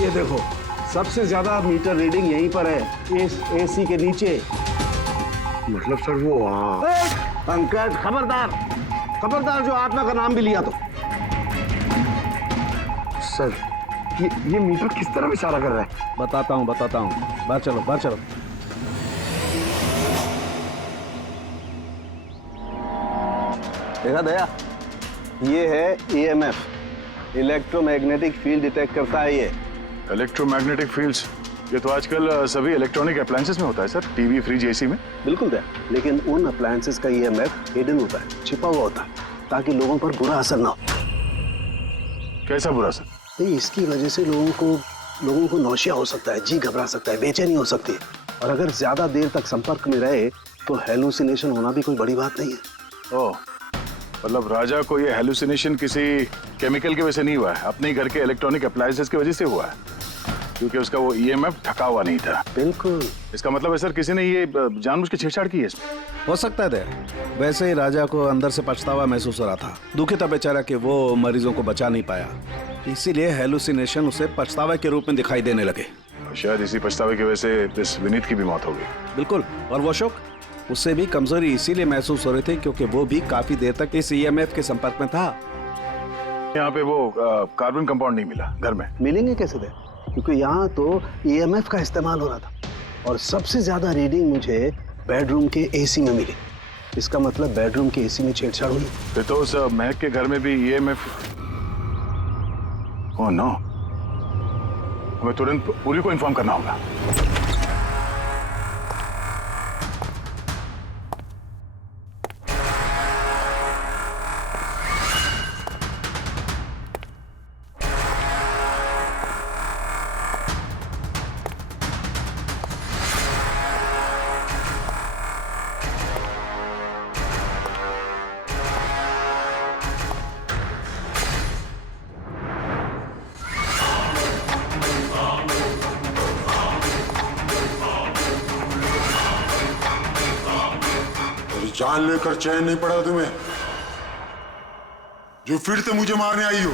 ये देखो, सबसे ज्यादा मीटर रीडिंग यहीं पर है, इस एसी के नीचे। मतलब सर वो पंकज, खबरदार जो आत्मा का नाम भी लिया तो। सर ये मीटर किस तरह इशारा कर रहा है? बताता हूँ। बाहर चलो। देखा दया, ये है EMF, इलेक्ट्रोमैग्नेटिक फील्ड डिटेक्ट करता है ये। इलेक्ट्रोमैग्नेटिक फील्ड्स, ये तो आजकल सभी इलेक्ट्रॉनिक अप्लायंसेस में होता है सर, टीवी, फ्रिज, एसी में। बिल्कुल दया, लेकिन उन अप्लायंसेस का EMF हिडन होता है, छिपा हुआ होता है, ताकि लोगों पर बुरा असर ना हो। कैसा बुरा असर? इसकी वजह से लोगों को नौशिया हो सकता है, जी घबरा सकता है, बेचैनी हो सकती है, और अगर ज्यादा देर तक संपर्क में रहे तो हेलुसिनेशन होना भी कोई बड़ी बात नहीं है। ओह, मतलब राजा को ये हेलुसिनेशन किसी केमिकल की वजह से नहीं हुआ है, अपने घर के इलेक्ट्रॉनिक अप्लायंसेस की वजह से हुआ है, क्योंकि उसका वो EMF ढका हुआ नहीं था। बिल्कुल। इसका मतलब है सर किसी ने ये जानबूझ के छेड़छाड़ की है इसमें? हो सकता है दया, वैसे ही राजा को अंदर से पछतावा महसूस हो रहा था, दुखी था बेचारा कि वो मरीजों को बचा नहीं पाया, इसीलिए हेलुसिनेशन उसे पछतावा के रूप में दिखाई देने लगे। शायद इसी पछतावे की वजह से इस विनीत की भी मौत हो गई। बिल्कुल। और वो अशोक, उससे भी कमजोरी इसीलिए महसूस हो रही थी क्योंकि वो भी काफी देर तक इस ईएमएफ के संपर्क में था। यहाँ पे वो कार्बन कंपाउंड नहीं मिला घर में। मिलेंगे कैसे थे? क्योंकि यहाँ तो ईएमएफ का इस्तेमाल हो रहा था और सबसे ज्यादा रीडिंग मुझे बेडरूम के एसी में मिली। इसका मतलब बेडरूम के एसी में छेड़छाड़ हुई। फिर तो उस महक के घर में भी ईएमएफ। ओह नो, हमें तुरंत पूरी को इन्फॉर्म करना होगा। जान लेकर चैन नहीं पड़ा तुम्हें, जो फिर से मुझे मारने आई हो।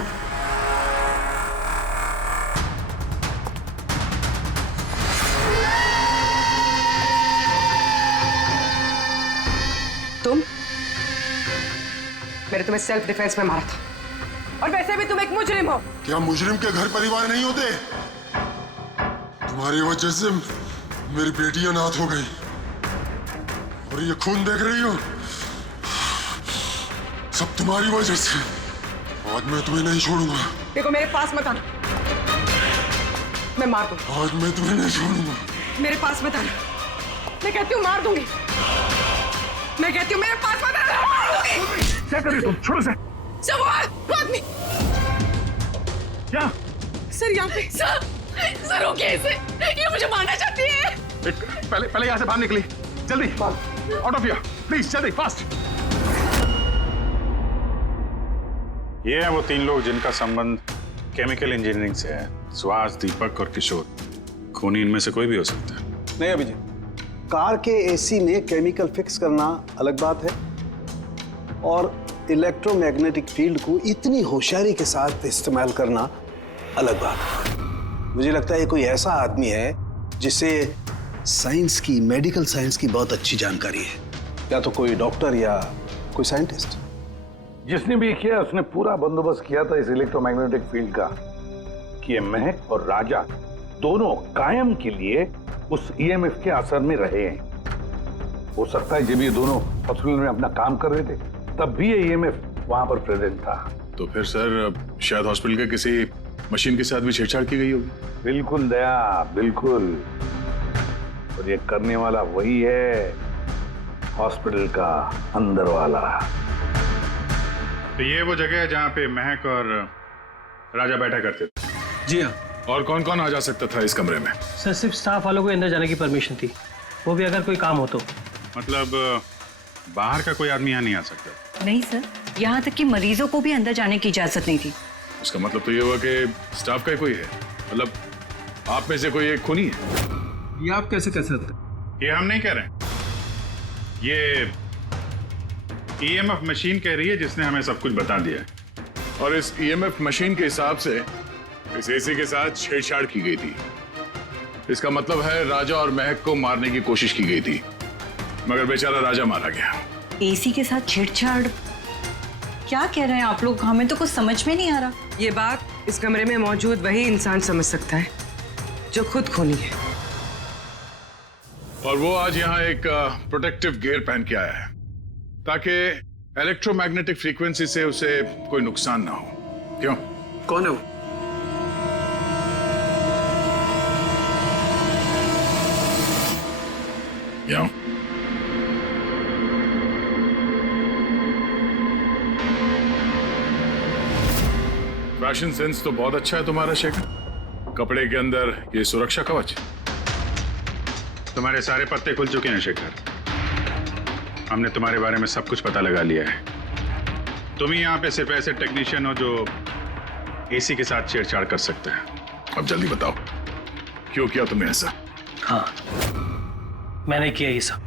तुम? मैंने तुम्हें सेल्फ डिफेंस में मारा था और वैसे भी तुम एक मुजरिम हो। क्या मुजरिम के घर परिवार नहीं होते? तुम्हारी वजह से मेरी बेटी अनाथ हो गई और ये खून देख रही हो, सब तुम्हारी वजह से। आज मैं तुम्हें नहीं छोड़ूंगा। देखो मेरे पास मत आना, मैं मार दूंगा। आज मैं तुम्हें नहीं छोड़ूंगा। मेरे पास मत आना, मैं कहती हूँ मार दूंगी। मैं कहती हूँ मेरे पास मत आना, मार दूंगी। क्या कर रही तुम? छोड़ो से। सवाल आदमी क्या? सर यहाँ पे सर रोकिए इसे, ये मुझे मारना चाहती है। पहले यहाँ से बाहर निकली, जल्दी आउट ऑफ हियर प्लीज, जल्दी फास्ट। ये हैं वो 3 लोग जिनका संबंध केमिकल इंजीनियरिंग से है। सुहास, दीपक और किशोर। खूनी इनमें से कोई भी हो सकता है। नहीं अभिजीत, कार के एसी में केमिकल फिक्स करना अलग बात है और इलेक्ट्रोमैग्नेटिक फील्ड को इतनी होशियारी के साथ इस्तेमाल करना अलग बात है। मुझे लगता है ये कोई ऐसा आदमी है जिसे साइंस की, मेडिकल साइंस की बहुत अच्छी जानकारी है, या तो कोई डॉक्टर या कोई साइंटिस्ट। जिसने भी किया उसने पूरा बंदोबस्त किया था इस इलेक्ट्रोमैग्नेटिक फील्ड का कि ये महक और राजा दोनों कायम के लिए उस ईएमएफ के असर में रहे हैं। हो सकता है जब ये दोनों हॉस्पिटल में अपना काम कर रहे थे तब भी ये ईएमएफ वहां पर प्रेजेंट था। तो फिर सर शायद हॉस्पिटल के किसी मशीन के साथ भी छेड़छाड़ की गई होगी। बिल्कुल दया, बिल्कुल। और ये करने वाला वही है, हॉस्पिटल का अंदर वाला। तो ये वो जगह है जहाँ पे महक और राजा बैठा करते थे। जी हाँ। और कौन कौन आ जा सकता था इस कमरे में? सर सिर्फ स्टाफ वालों को अंदर जाने की परमिशन थी, वो भी अगर कोई काम हो तो। मतलब बाहर का कोई आदमी यहाँ नहीं आ सकता? नहीं सर, यहाँ तक कि मरीजों को भी अंदर जाने की इजाजत नहीं थी। उसका मतलब तो ये हुआ कि स्टाफ का ही कोई है, मतलब आप में से कोई एक खूनी है। ये आप कैसे कह सकते? ये हम नहीं कह रहे हैं, ये ईएमएफ मशीन कह रही है जिसने हमें सब कुछ बता दिया है। और इस ईएमएफ मशीन के हिसाब से इस एसी के साथ छेड़छाड़ की गई थी। इसका मतलब है राजा और महक को मारने की कोशिश की गई थी, मगर बेचारा राजा मारा गया। एसी के साथ छेड़छाड़? क्या कह रहे हैं आप लोग? हमें तो कुछ समझ में नहीं आ रहा। ये बात इस कमरे में मौजूद वही इंसान समझ सकता है जो खुद खूनी है। और वो आज यहाँ एक प्रोटेक्टिव गियर पहन के आया है ताकि इलेक्ट्रोमैग्नेटिक फ्रीक्वेंसी से उसे कोई नुकसान ना हो। क्यों? कौन है वो? यहाँ फैशन सेंस तो बहुत अच्छा है तुम्हारा शेखर। कपड़े के अंदर ये सुरक्षा कवच। तुम्हारे सारे पत्ते खुल चुके हैं शेखर। हमने तुम्हारे बारे में सब कुछ पता लगा लिया है। तुम ही यहाँ पे सिर्फ ऐसे टेक्नीशियन हो जो एसी के साथ छेड़छाड़ कर सकते हैं। अब जल्दी बताओ, क्यों किया तुमने ऐसा? हाँ, मैंने किया ये सब।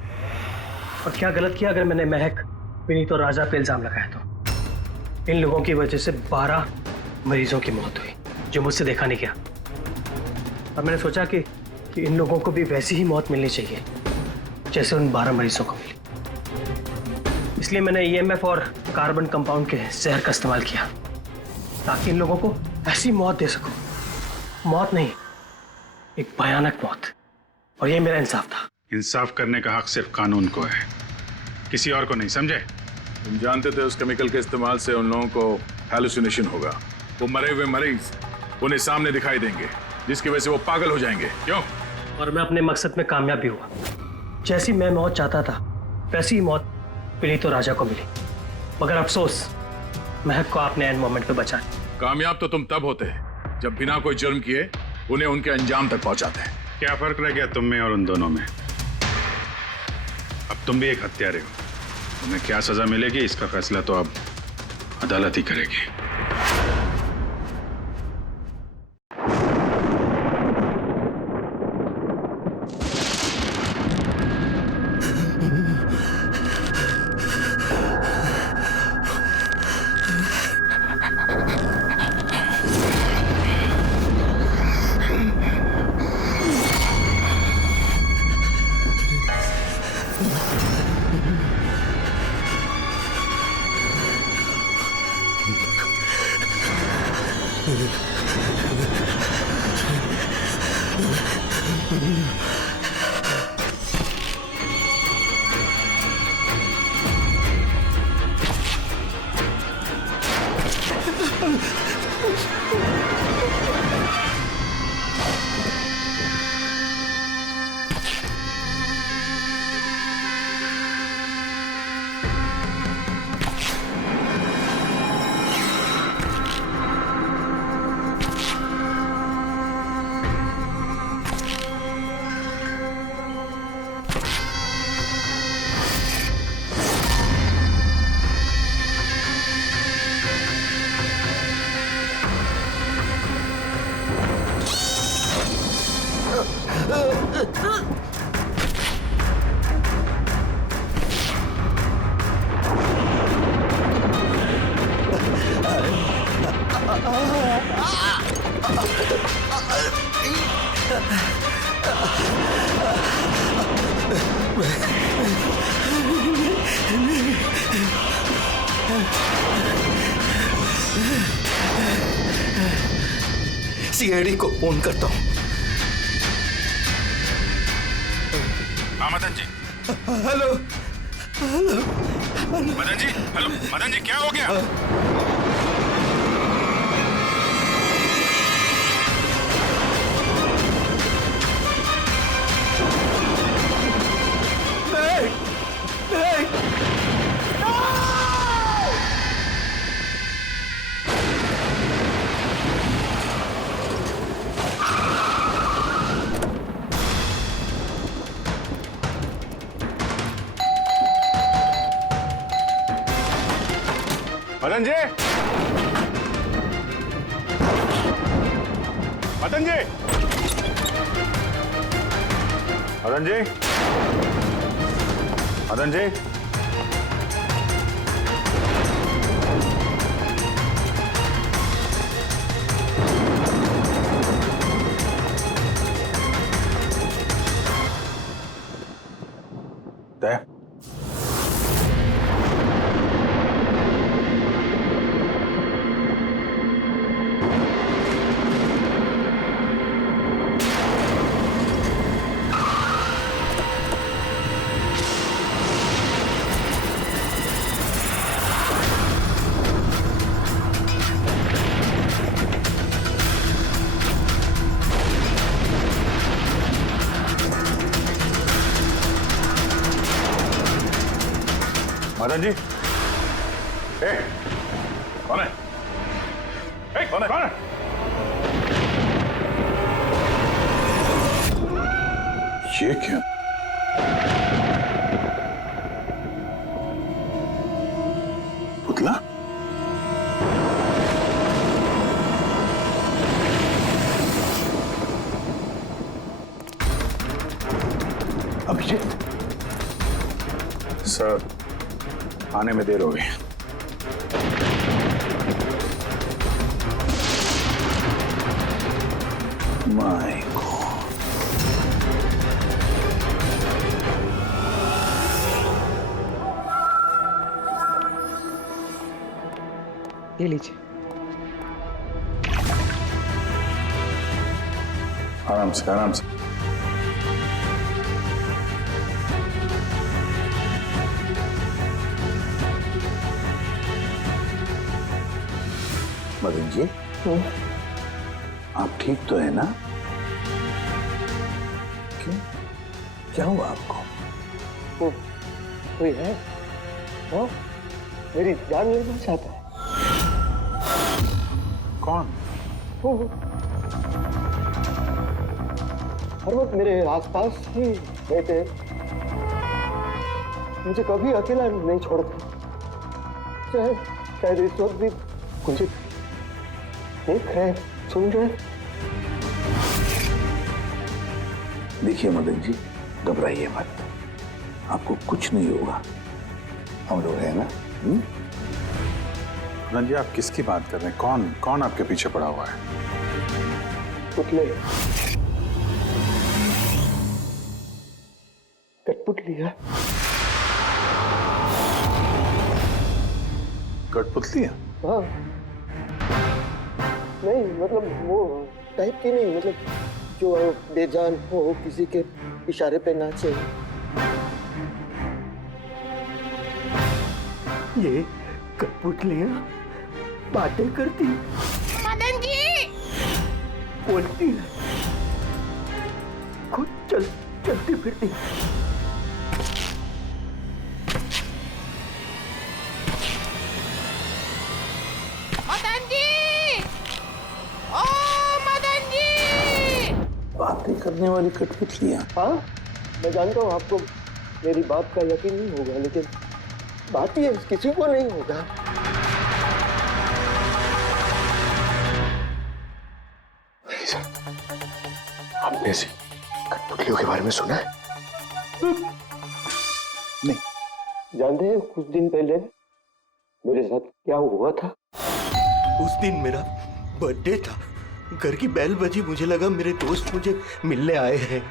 और क्या गलत किया अगर मैंने महक, विनीत और राजा पे इल्जाम लगाया तो? इन लोगों की वजह से 12 मरीजों की मौत हुई जो मुझसे देखा नहीं गया। और मैंने सोचा कि इन लोगों को भी वैसी ही मौत मिलनी चाहिए जैसे उन 12 मरीजों को मिली। इसलिए मैंने ईएमएफ और कार्बन कंपाउंड के जहर का इस्तेमाल किया ताकि इन लोगों को ऐसी मौत दे सकूं। मौत नहीं, एक भयानक मौत। और ये मेरा इंसाफ था। इंसाफ करने का हक सिर्फ कानून को है, किसी और को नहीं, समझे? तुम जानते थे उस केमिकल के इस्तेमाल से उन लोगों को हैलुसिनेशन होगा। वो मरे हुए मरीज उन्हें सामने दिखाई देंगे, जिसकी वजह से वो पागल हो जाएंगे। क्यों? और मैं अपने मकसद में कामयाब भी हुआ। जैसी मैं मौत चाहता था वैसी ही मौत विनीत और राजा को मिली। मगर अफसोस, महक को आपने एंड मोमेंट पे बचा लिया। कामयाब तो तुम तब होते हैं जब बिना कोई जुर्म किए उन्हें उनके अंजाम तक पहुंचाते हैं। क्या फर्क रह गया तुम में और उन दोनों में? अब तुम भी एक हत्यारे हो। तुम्हें क्या सजा मिलेगी इसका फैसला तो अब अदालत ही करेगी। सीआईडी को फोन करता हूँ। हाँ Madan ji. Hello hello Madan ji, hello Madan ji, क्या हो गया? नहीं नहीं मदन जी, मदन जी, मदन जी, मदन जी, दे मदन जी, कौन है? कौन है? कौन है? ये क्या? पुतला? अभिजीत सर, आने में देर हो गई। My God. ये लीजिए। आराम से आराम से। मदन जी, आप ठीक तो है ना? क्यों, क्या हुआ आपको? कोई है? हाँ? मेरी जान लेना चाहता है। कौन? हर वक्त मेरे आसपास ही रहते, मुझे कभी अकेला नहीं छोड़ते। शायद इस वक्त भी मुझे देख रहे, सुन रहे। देखिए मदन जी, घबराइए मत, आपको कुछ नहीं होगा, हम लोग हैं ना। मदन जी, आप किसकी बात कर रहे हैं? कौन कौन आपके पीछे पड़ा हुआ है? पुतले, कठपुतली है। कठपुतली है? हाँ, नहीं मतलब वो टाइप की नहीं, मतलब जो बेजान हो, किसी के इशारे पे नाचे। ये कठपुतलियाँ बातें करती, मदन जी, बोलती है, खुद चलती फिरती। मदन जी, ओ मदन जी। बातें करने वाली कठपुतलियाँ? हाँ, मैं जानता हूँ आपको मेरी बात का यकीन नहीं होगा, लेकिन बात ही है, किसी को नहीं होगा। आपने ऐसी कठपुतलियों के बारे में सुना है? नहीं। जानते हैं कुछ दिन पहले मेरे साथ क्या हुआ था? उस दिन मेरा बर्थडे था, घर की बेल बजी, मुझे लगा मेरे दोस्त मुझे मिलने आए हैं।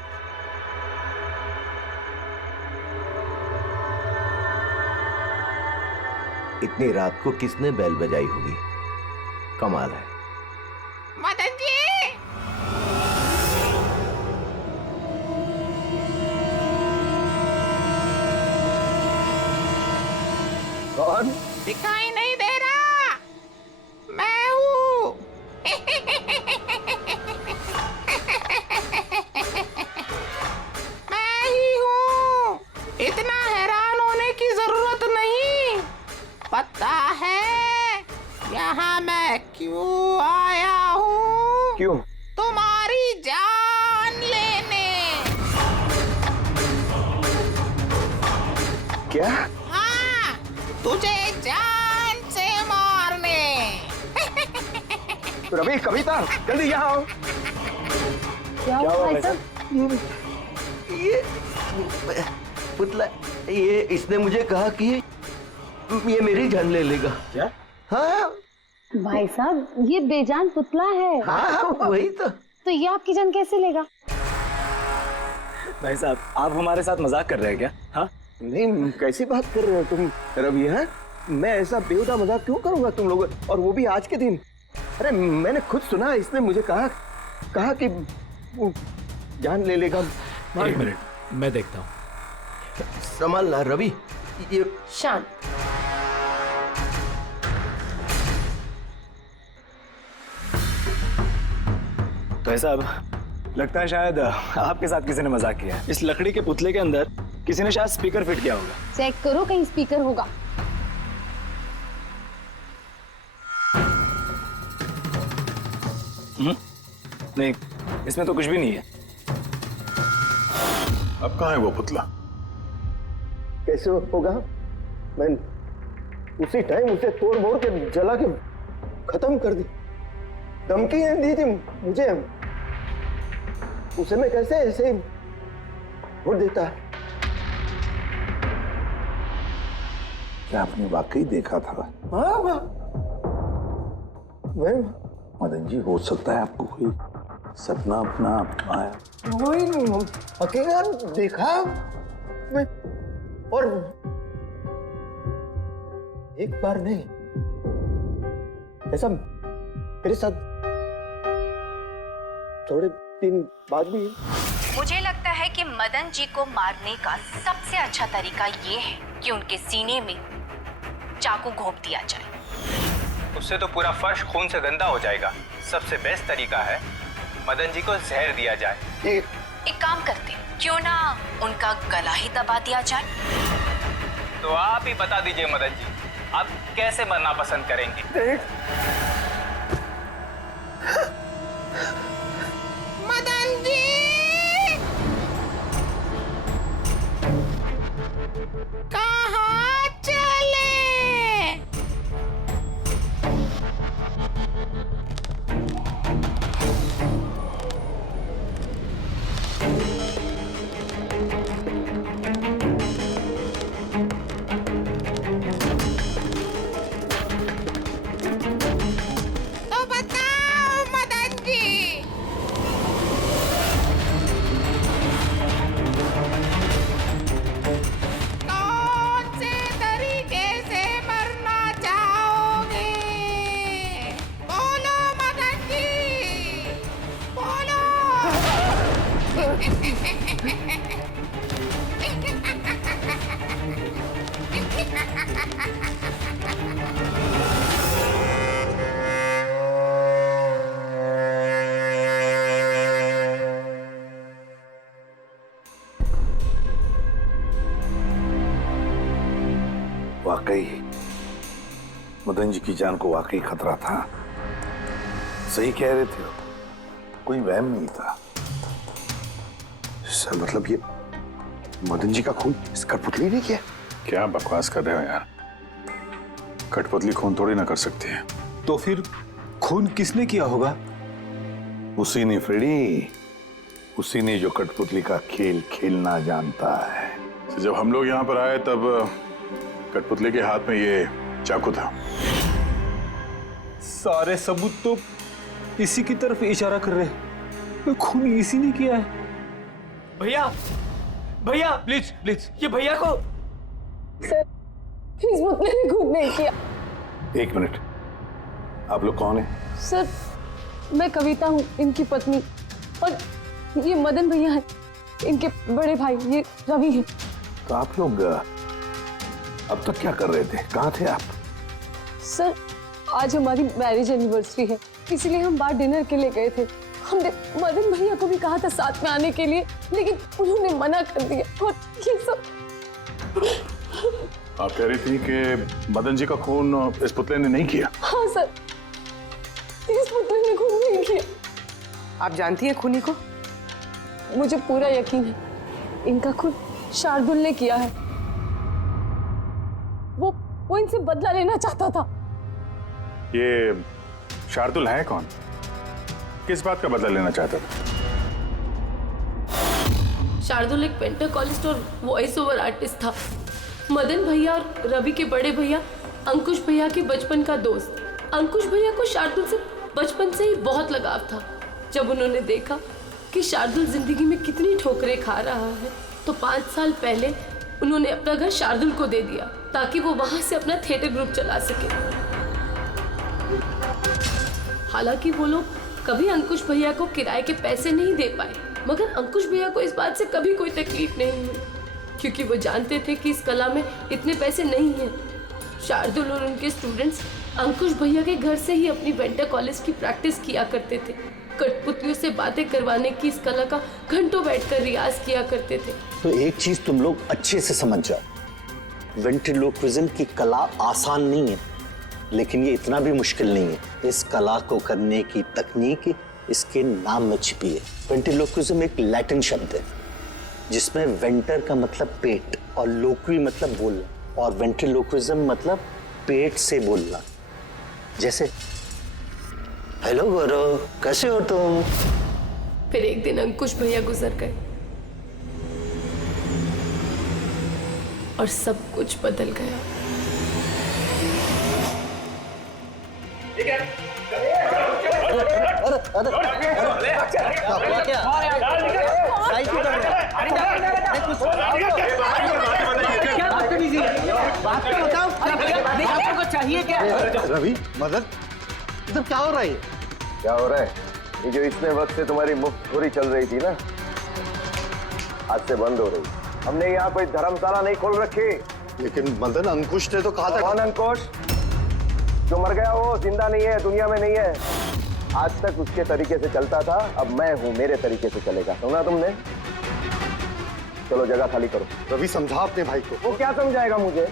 इतनी रात को किसने बेल बजाई होगी? कमाल है। मदन जी, कौन? दिखाई नहीं दे रहा, मैं हूँ। मैं ही हूँ, इतना हैरान होने की जरूरत नहीं। पता है यहाँ मैं क्यों आया हूँ? क्यों? तुम्हारी जान लेने। क्या? हाँ, तुझे जान से मारने। रवि, कविता, जल्दी यहाँ आओ। क्या हुआ भाई साहब? ये पुतला, ये इसने मुझे कहा कि ये मेरी जान ले लेगा। क्या? हाँ भाई साहब, ये बेजान पुतला है। हाँ, वही तो ये आपकी जान कैसे लेगा? भाई साहब, आप हमारे साथ मजाक कर रहे हैं क्या? हाँ? नहीं, कैसी बात कर रहे हो तुम रवि? है, मैं ऐसा बेहुदा मजाक क्यों करूंगा तुम लोग, और वो भी आज के दिन? अरे मैंने खुद सुना, इसने मुझे कहा कि वो जान ले लेगा। एक मिनट, मैं देखता हूँ। संभालना रवि, ये शांत। भाई साहब, लगता है शायद आपके साथ किसी ने मजाक किया है। इस लकड़ी के पुतले के अंदर किसी ने शायद स्पीकर फिट किया होगा। चेक करो, कहीं स्पीकर होगा। नहीं, इसमें तो कुछ भी नहीं है। अब कहाँ है वो पुतला? कैसे होगा? मैं उसी टाइम उसे तोड़ मोड़ के जला के खत्म कर दी। धमकी दी थी मुझे, उसे मैं कैसे ऐसे छोड़ देता? क्या आपने वाकई देखा था? हाँ, मैं मदन जी, हो सकता है आपको कोई सपना अपना आया। वही अकेला देखा मैं, और एक बार नहीं, ऐसा मेरे साथ थोड़े दिन बाद भी। मुझे लगता है कि मदन जी को मारने का सबसे अच्छा तरीका ये है कि उनके सीने में चाकू घोंप दिया जाए। उससे तो पूरा फर्श खून से गंदा हो जाएगा। सबसे बेस्ट तरीका है मदन जी को जहर दिया जाए। एक काम करते, क्यों ना उनका गला ही दबा दिया जाए। तो आप ही बता दीजिए मदन जी, आप कैसे मरना पसंद करेंगे? मदन जी! कहाँ चले? तो बताओ मदन जी, कौन से तरीके से मरना चाहोगे? बोलो मदन जी, बोलो। वाकई मदन जी की जान को वाकई खतरा था। सही कह रहे थे, कोई वहम नहीं था। सर मतलब ये मदन जी का खून इस कठपुतली ने किया? क्या बकवास कर रहे हो यार? कठपुतली खून थोड़ी ना कर सकती है। तो फिर खून किसने किया होगा? उसी ने फ्रेडी, उसी ने जो कठपुतली का खेल खेलना जानता है। तो जब हम लोग यहाँ पर आए तब कठपुतली के हाथ में ये चाकू था। सारे सबूत तो इसी की तरफ इशारा कर रहे हैं। खून इसी ने किया है। भैया भैया प्लीज प्लीज, ये भैया को। सर इस पुतले ने खून नहीं किया। एक मिनट, आप लोग कौन हैं? सर मैं कविता हूँ, इनकी पत्नी, और ये मदन भैया हैं, इनके बड़े भाई, ये रवि हैं। तो आप लोग अब तक क्या कर रहे थे? कहाँ थे आप? सर आज हमारी मैरिज एनिवर्सरी है, इसलिए हम बाहर डिनर के लिए गए थे। हमने मदन भैया को भी कहा था साथ में आने के लिए, लेकिन उन्होंने मना कर दिया। और ये सब आप कह रही थी कि मदन जी का खून इस पुतले ने नहीं किया? हाँ सर, इस पुतले ने खून नहीं किया। आप जानती हैं खूनी को? मुझे पूरा यकीन है, इनका खून शार्दुल ने किया है। वो इनसे बदला लेना चाहता था। ये शार्दुल है कौन? किस बात का बदला लेना चाहता था? शार्दुल एक पेंटाकोलिस्ट और वॉइस ओवर आर्टिस्ट था। मदन भैया और रवि के बड़े भैया अंकुश भैया के बचपन का दोस्त। अंकुश भैया को शार्दुल से बचपन से ही बहुत लगाव था। जब उन्होंने देखा कि शार्दुल जिंदगी में कितनी ठोकरें खा रहा है, तो 5 साल पहले उन्होंने अपना घर शार्दुल को दे दिया ताकि वो वहां से अपना थिएटर ग्रुप चला सके। हालांकि वो लोग कभी अंकुश भैया को किराए के पैसे नहीं दे पाए, मगर अंकुश भैया को इस बात से कभी कोई तकलीफ नहीं हुई, क्योंकि वो जानते थे कि इस कला में इतने पैसे नहीं हैं। शार्दुल और उनके स्टूडेंट्स अंकुश भैया के घर से ही अपनी पेंटाकोलिस्ट की प्रैक्टिस किया करते थे। कठपुतलियों से बातें करवाने की इस कला का घंटों बैठकर रियाज किया करते थे। तो एक चीज तुम लोग अच्छे से समझ जाओ, वेंट्रिलोक्विज्म की कला आसान नहीं है, लेकिन ये इतना भी मुश्किल नहीं है। इस कला को करने की तकनीक इसके नाम में छिपी है। वेंट्रिलोक्विज्म एक लैटिन शब्द है जिसमें वेंटर का मतलब पेट और लोक्वी मतलब बोलना, और वेंट्रिलोक्विज्म मतलब पेट से बोलना। जैसे हेलो गौरव, कैसे हो तुम? फिर एक दिन अंकुश भैया गुजर गए और सब कुछ बदल गया। चाहिए क्या? रवि, मदन, इधर क्या हो रहा है? क्या हो रहा है? ये जो इतने वक्त से तुम्हारी मुफ्तखोरी चल रही थी ना, आज से बंद हो रही। हमने यहाँ कोई धर्मशाला नहीं खोल रखी। लेकिन मदन, अंकुश ने तो कहा था। कौन अंकुश? जो मर गया वो जिंदा नहीं है, दुनिया में नहीं है। आज तक उसके तरीके से चलता था, अब मैं हूँ, मेरे तरीके से चलेगा। सुना तुमने? चलो जगह खाली करो। रवि समझा अपने भाई को। वो क्या समझाएगा मुझे?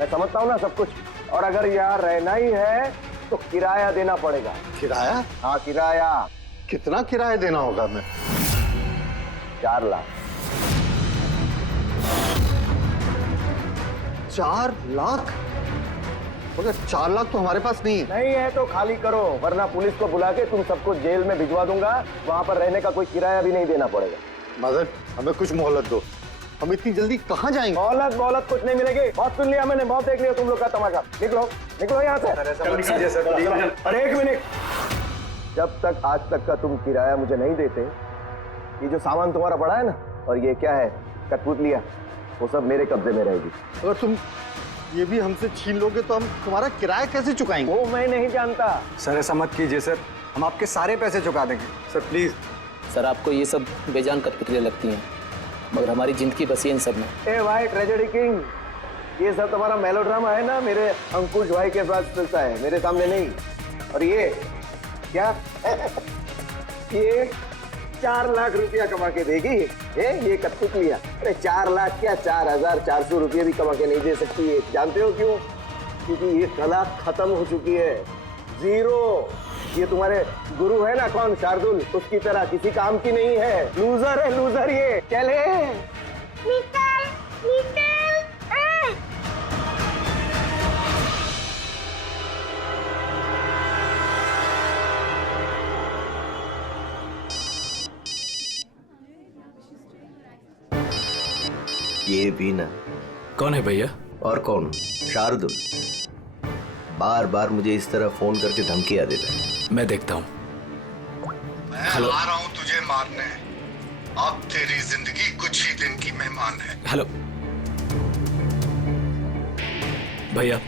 मैं समझता हूँ ना सब कुछ। और अगर यहाँ रहना ही है तो किराया देना पड़ेगा। किराया? हाँ किराया। कितना किराया देना होगा? मैं 4 लाख। 4 लाख? मगर 4 लाख तो हमारे पास नहीं है। नहीं है तो खाली करो, वरना पुलिस को बुला के तुम सबको जेल में भिजवा दूंगा। वहां पर रहने का कोई किराया भी नहीं देना पड़ेगा। मदन, हमें कुछ मोहलत दो। हम इतनी जल्दी कहाँ जाएंगे? मोहलत कुछ नहीं मिलेगी। बहुत सुन लिया मैंने, बहुत देख लिया तुम लोग का तमाशा। निकलो निकलो यहाँ से। अरे 1 मिनट, जब तक आज तक का तुम किराया मुझे नहीं देते, ये जो सामान तुम्हारा पड़ा है ना, और ये क्या है कठपुतलियां, वो सब मेरे कब्जे में रहेगी। अगर तुम ये भी हमसे छीन लोगे तो हम तुम्हारा किराया कैसे चुकाएंगे? वो मैं नहीं जानता। सर ऐसा मत कीजिए सर, हम आपके सारे पैसे चुका देंगे सर, प्लीज। सर आपको ये सब बेजान कठपुतलियां लगती हैं, मगर हमारी जिंदगी बसी है इन सब में। ए भाई ट्रेजेडी किंग, ये सब तुम्हारा मेलोड्रामा है ना, मेरे अंकुश भाई के पास चलता है, मेरे सामने नहीं। और ये क्या ये 4 लाख रुपया कमा के देगी ये कठपुतलियां? अरे 4 लाख क्या, 4400 रुपये भी कमा के नहीं दे सकती है। जानते हो क्यों? क्योंकि ये कला खत्म हो चुकी है, जीरो। ये तुम्हारे गुरु है ना, कौन, शार्दुल, उसकी तरह किसी काम की नहीं है। लूजर है लूजर ये। चले निकल निकल। ये भी ना। कौन है भैया? और कौन, शार्दुल। बार बार मुझे इस तरह फोन करके धमकियां देता है। मैं देखता हूँ। मैं आ रहा हूँ तुझे मारने। अब तेरी जिंदगी कुछ ही दिन की मेहमान है। हेलो भैया,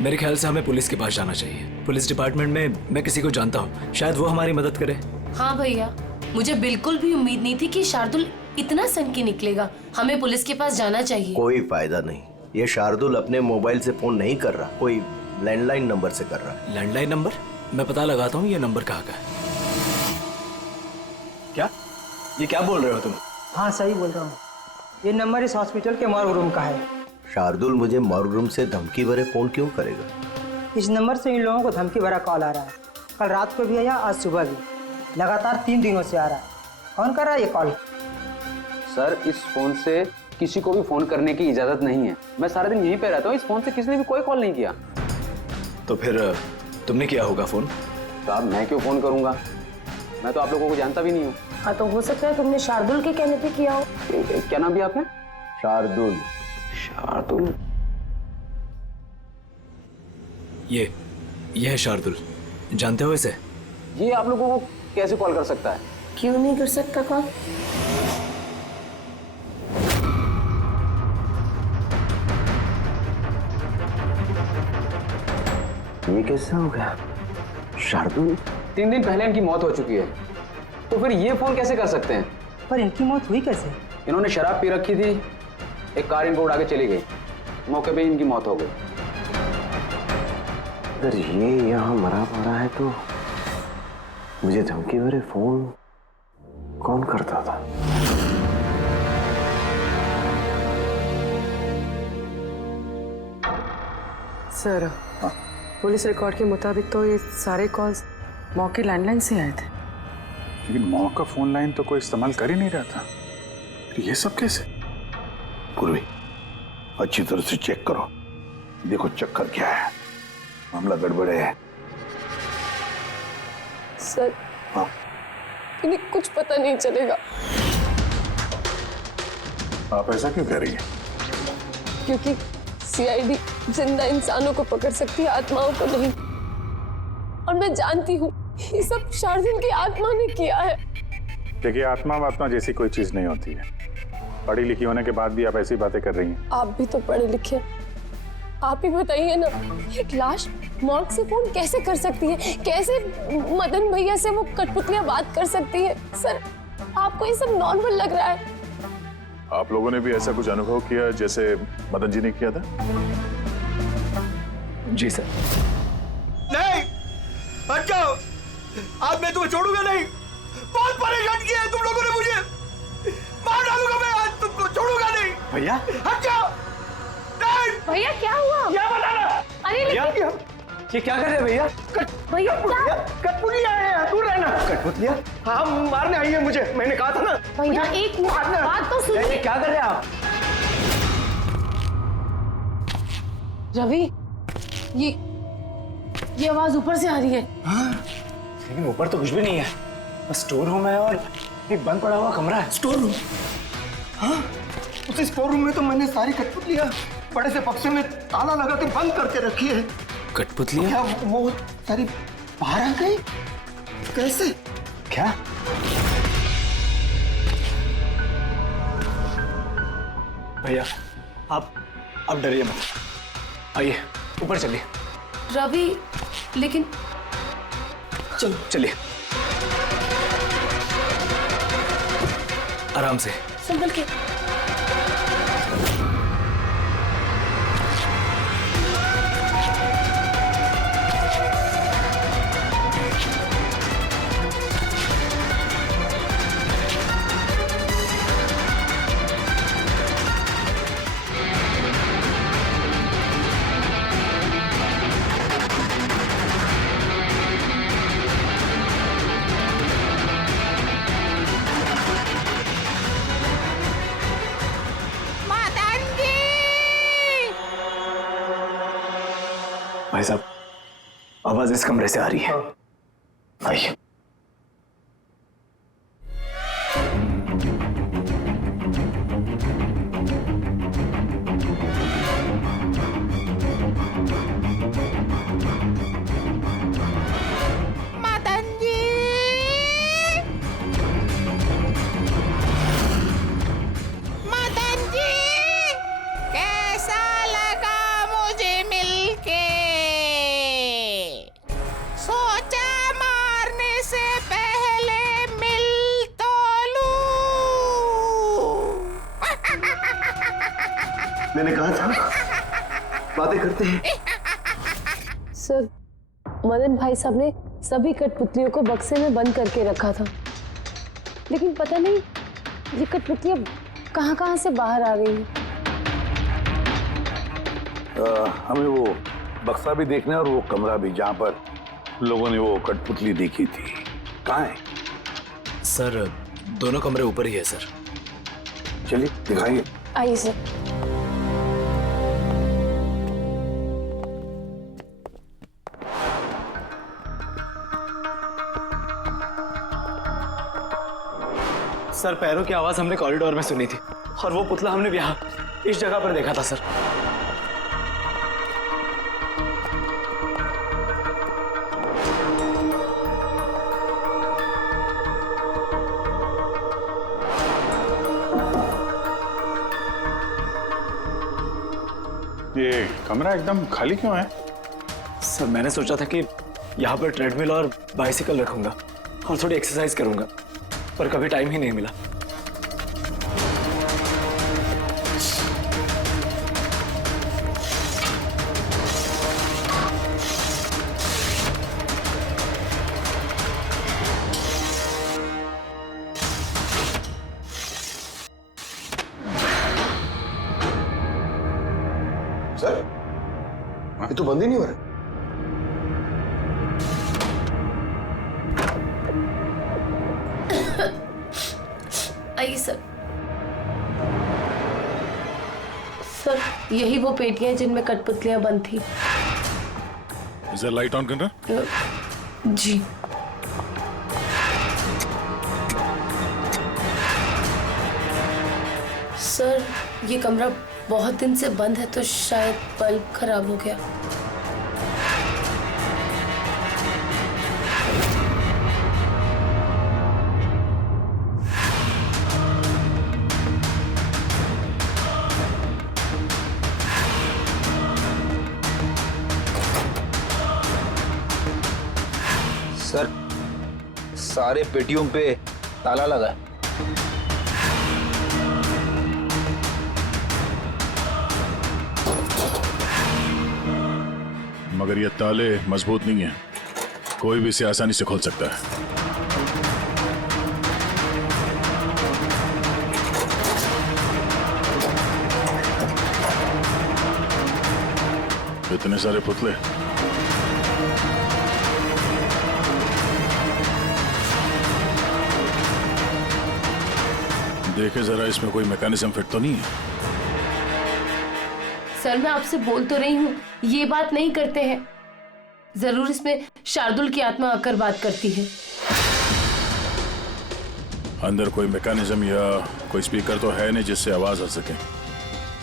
मेरे ख्याल से हमें पुलिस के पास जाना चाहिए। पुलिस डिपार्टमेंट में मैं किसी को जानता हूँ, शायद वो हमारी मदद करे। हाँ भैया, मुझे बिल्कुल भी उम्मीद नहीं थी कि शार्दुल इतना सनकी निकलेगा। हमें पुलिस के पास जाना चाहिए। कोई फायदा नहीं, ये शार्दुल अपने मोबाइल से फोन नहीं कर रहा, कोई लैंडलाइन नंबर से कर रहा है। Landline number? मैं पता लगाता हूँ ये नंबर कहाँ का है। क्या? ये क्या बोल रहे हो तुम? हाँ सही बोल रहा हूँ, ये नंबर इस हॉस्पिटल के मॉर्ग रूम का है। शार्दुल मुझे मॉर्ग रूम से धमकी भरे फोन क्यों करेगा? इस नंबर से इन लोगों को धमकी भरा कॉल आ रहा है। कल रात को भी आया, आज सुबह भी, लगातार 3 दिनों से आ रहा है। कौन कर रहा है ये कॉल? सर इस फोन से किसी को भी फोन करने की इजाजत नहीं है। मैं सारा दिन यहीं पे रहता हूँ, इस फोन से किसी ने भी कोई कॉल नहीं किया। तो फिर तुमने किया होगा फोन? साहब मैं क्यों फोन करूंगा, मैं तो आप लोगों को जानता भी नहीं हूँ। हाँ तो हो सकता है तुमने शार्दुल के कहने पे किया हो। क्या नाम दिया आपने? शार्दुल। शार्दुल? ये है शार्दुल, जानते हो इसे? ये आप लोगों को कैसे कॉल कर सकता है? क्यों नहीं कर सकता कॉल? ये कैसे हो गया? शार्दुल 3 दिन पहले इनकी मौत हो चुकी है, तो फिर ये फोन कैसे कर सकते हैं? पर इनकी मौत हुई कैसे? इन्होंने शराब पी रखी थी, एक कार इनको उड़ा के चली गई, मौके पे इनकी मौत हो गई। अगर ये यहाँ मरा पड़ा है तो मुझे धमकी भरे फोन कौन करता था? सर पुलिस रिकॉर्ड के मुताबिक तो ये सारे कॉल्स मौके लैंडलाइन से आए थे। लेकिन मौका फोन लाइन तो कोई इस्तेमाल कर ही नहीं रहा था, फिर ये सब कैसे? पूर्वी अच्छी तरह से चेक करो, देखो चक्कर क्या है, मामला गड़बड़ है। सर इन्हें कुछ पता नहीं चलेगा। आप ऐसा क्यों कह रही हैं? क्योंकि सीआईडी जिंदा इंसानों को पकड़ सकती है, आत्माओं को नहीं। और मैं जानती हूँ ये सब शार्दुल की आत्मा ने किया है। देखिए आत्मा जैसी कोई चीज नहीं होती है। पढ़ी लिखी होने के बाद भी आप ऐसी बातें कर रही हैं। आप भी तो पढ़े लिखे, आप ही बताइए ना, एक लाश मॉर्ग से फोन कैसे कर सकती है? कैसे मदन भैया से वो कठपुतलियां बात कर सकती है? सर, आपको ये सब नॉर्मल लग रहा है? आप लोगों ने भी ऐसा कुछ अनुभव किया जैसे मदन जी ने किया था? जी सर। नहीं, हट जाओ। आज मैं तुम्हें छोड़ूंगा नहीं। बहुत परेशान किया है तुम लोगों ने मुझे। मार डालूंगा मैं, आज तुमको छोड़ूंगा नहीं। भैया, हट जाओ। नहीं। भैया क्या हुआ? क्या बताना? अरे भैया, ये क्या कर रहे हैं भैया? भैया क्या? कठपुतलियां हैं, दूर रहना। कठपुतलियां? हाँ, मारने आई है मुझे, मैंने कहा था ना। भैया एक बात तो सुनिए। क्या कर रहे हैं आप? रवि, ये आवाज ऊपर से आ रही है। हाँ, लेकिन ऊपर तो कुछ भी नहीं है, बस स्टोर रूम है और एक बंद पड़ा हुआ कमरा है। Store room? हाँ, उस स्टोर रूम में तो मैंने सारी कठपुतलियां बड़े से बक्से में ताला लगा के बंद करके रखी है। कठपुतलियां? क्या वो सारी बाहर आ गई? कैसे? क्या? भैया, आप डरिए मत, आइए ऊपर चलिए। रवि, लेकिन चलो चलिए, आराम से। संभल के। भाई साहब, आवाज इस कमरे से आ रही है। आइए। मदन जी, मदन जी, कैसा लगा मुझे मिलके? सोचा मारने से पहले मिल तो लूं। मैंने कहा था बातें करते हैं। सर, मदन भाई साहब ने सभी कठपुतलियों को बक्से में बंद करके रखा था, लेकिन पता नहीं ये कठपुतलियां कहां से बाहर आ गई हैं। हमें वो बक्सा भी देखना है और वो कमरा भी जहाँ पर लोगों ने वो कठपुतली देखी थी। कहाँ है? सर, दोनों कमरे ऊपर ही है सर। चलिए दिखाइए। आइए सर। सर, पैरों की आवाज हमने कॉरिडोर में सुनी थी और वो पुतला हमने यहाँ इस जगह पर देखा था सर। ये कमरा एकदम खाली क्यों है? सर, मैंने सोचा था कि यहाँ पर ट्रेडमिल और बाइसिकल रखूंगा और थोड़ी एक्सरसाइज करूंगा, पर कभी टाइम ही नहीं मिला। सर, ये तो बंद ही नहीं हो रहा। आइए सर। सर, यही वो पेटियां हैं जिनमें कठपुतलियां बंद थी। इसे लाइट ऑन करना। जी। सर, ये कमरा बहुत दिन से बंद है तो शायद बल्ब खराब हो गया। सारे पेटियों पे ताला लगा है। मगर ये ताले मजबूत नहीं है, कोई भी इसे आसानी से खोल सकता है। इतने सारे पुतले, देखे जरा, इसमें कोई मैकेनिज्म फिट तो नहीं है। सर मैं आपसे बोल तो रही हूँ ये बात नहीं करते हैं, जरूर इसमें शार्दुल की आत्मा आकर बात करती है। अंदर कोई मैकेनिज्म या कोई स्पीकर तो है नहीं जिससे आवाज आ सके।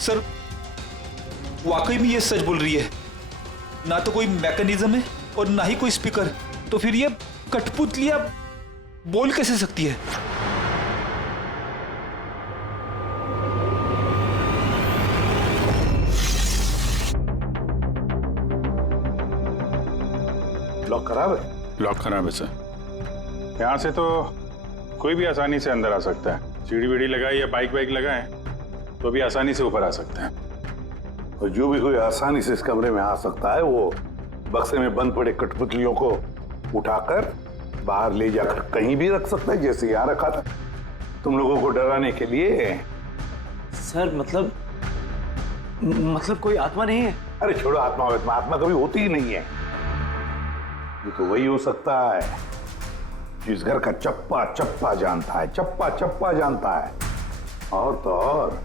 सर वाकई में ये सच बोल रही है, ना तो कोई मैकेनिज्म है और ना ही कोई स्पीकर, तो फिर ये कठपुतलियां बोल कैसे सकती है? लॉक खराब है? लॉक खराब है सर। यहाँ से तो कोई भी आसानी से अंदर आ सकता है। सीढ़ी वीढ़ी लगाए या बाइक लगाए तो भी आसानी से ऊपर आ सकते हैं। और जो भी कोई आसानी से इस कमरे में आ सकता है वो बक्से में बंद पड़े कठपुतलियों को उठाकर बाहर ले जाकर कहीं भी रख सकता है, जैसे यहाँ रखा था तुम लोगों को डराने के लिए। सर मतलब कोई आत्मा नहीं है? अरे छोड़ो आत्मा, आत्मा कभी होती ही नहीं है। ये तो वही हो सकता है जिस घर का चप्पा चप्पा जानता है, चप्पा चप्पा जानता है, और तो और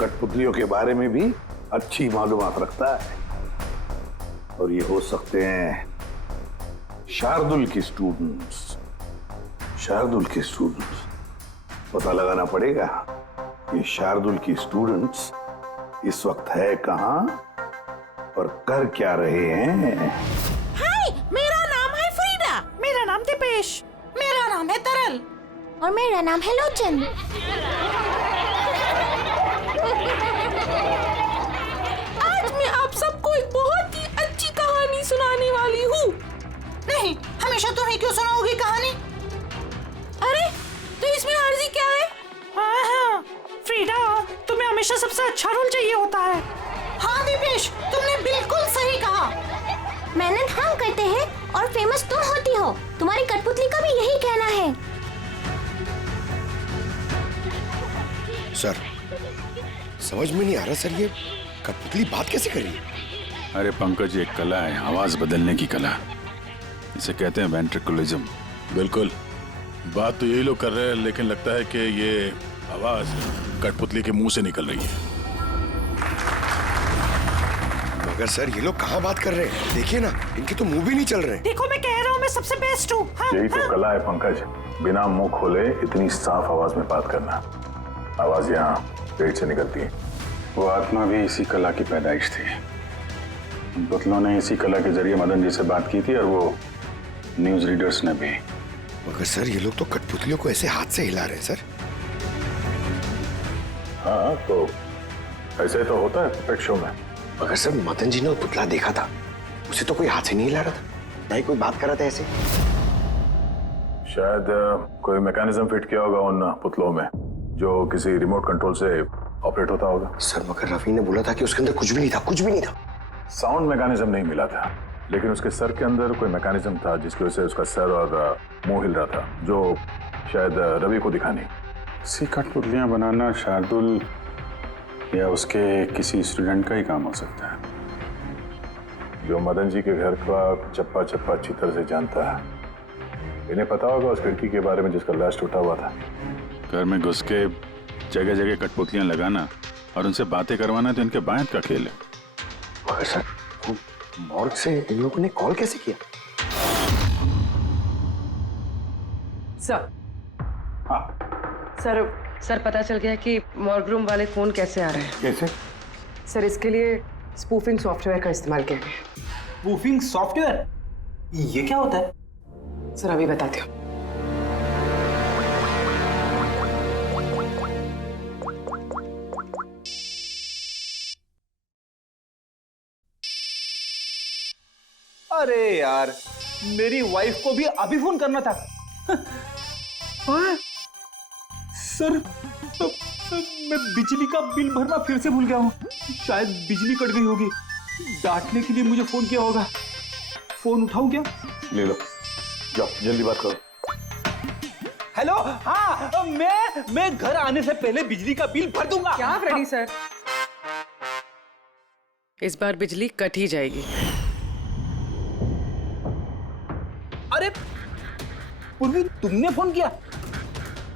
कठपुतलियों के बारे में भी अच्छी मालूमात रखता है। और ये हो सकते हैं शार्दुल के स्टूडेंट्स। शार्दुल के स्टूडेंट्स पता लगाना पड़ेगा ये शार्दुल की स्टूडेंट्स इस वक्त है कहां और कर क्या रहे हैं। हाय, मेरा नाम है फ्रीडा। मेरा नाम दीपेश। मेरा नाम है तरल। और मेरा नाम है लोचन। आज मैं आप सबको एक बहुत ही अच्छी कहानी सुनाने वाली हूँ। नहीं, हमेशा तुम ही क्यों सुनाओगी कहानी? अरे, तो इसमें अर्जी क्या है? हाँ, फ्रीडा, तुम्हें हमेशा सबसे अच्छा रोल चाहिए होता है। हाँ दीपेश, तुमने बिल्कुल सही कहा। मेहनत हम करते हैं और फेमस तुम होती हो। तुम्हारी कठपुतली का भी यही कहना है। सर समझ में नहीं आ रहा सर, ये कठपुतली बात कैसे कर रही है? अरे पंकज, एक कला है आवाज बदलने की कला, इसे कहते हैं वेंट्रिकुलिज्म। बिल्कुल, बात तो यही लोग कर रहे हैं, लेकिन लगता है कि ये आवाज कठपुतली के मुंह से निकल रही है। मगर सर ये लोग कहाँ बात कर रहे हैं? देखिए ना, इनके तो मुंह भी नहीं चल रहे। देखो, मैं कह रहा हूँ मैं सबसे बेस्ट हूँ। यही तो कला है पंकज, बिना मुंह खोले इतनी साफ आवाज में बात करना। आवाज यहाँ पेट से निकलती है। वो आत्मा भी इसी कला की पैदाइश थी। उन पुतलों ने इसी कला के जरिए मदन जी से बात की थी और वो न्यूज रीडर्स ने भी। मगर सर ये लोग तो कठपुतलियों को ऐसे हाथ से हिला रहे हैं सर। हाँ, तो ऐसे तो होता है पेट शो में। मगर सर मदन जी ने पुतला देखा था, उसे तो कोई हाथ से नहीं हिला रहा था, ना ही कोई बात कर रहा था ऐसे। शायद कोई मैकेनिज्म फिट किया होगा उन पुतलों में जो किसी रिमोट कंट्रोल से ऑपरेट होता होगा। सर मगर रवि ने बोला था कि उसके अंदर कुछ भी नहीं था, कुछ भी नहीं था। साउंड मैकेनिज्म नहीं मिला था, लेकिन उसके सर के अंदर कोई मैकेनिज्म था जिसकी वजह से उसका सर और मुंह हिल रहा था, जो शायद रवि को दिखा नहीं। सी कठपुतलियां बनाना शार्दुल या उसके किसी स्टूडेंट का ही काम हो सकता है, जो मदन जी के घर का चप्पा चप्पा अच्छी तरह से जानता है। इन्हें पता होगा उस खिड़की के बारे में जिसका लाश टूटा हुआ था। घर में घुस के जगह जगह कठपुतलियां लगाना और उनसे बातें करवाना तो इनके बायत का खेल है। मगर सर मॉर्ग से इन लोगों ने कॉल कैसे किया? सर सर पता चल गया कि मॉर्ग रूम वाले फोन कैसे आ रहे हैं। कैसे? सर इसके लिए स्पूफिंग सॉफ्टवेयर का इस्तेमाल किया गया। Spoofing software? ये क्या होता है? सर अभी बताती हूँ। अरे यार, मेरी वाइफ को भी अभी फोन करना था। सर मैं बिजली का बिल भरना फिर से भूल गया हूँ। शायद बिजली कट गई होगी। डांटने के लिए मुझे फोन किया होगा। फोन उठाऊं क्या? ले लो, जाओ जल्दी बात करो। हेलो, हाँ मैं घर आने से पहले बिजली का बिल भर दूंगा। क्या फ्रेडी सर, इस बार बिजली कट ही जाएगी। अरे पूर्वी, तुमने फोन किया?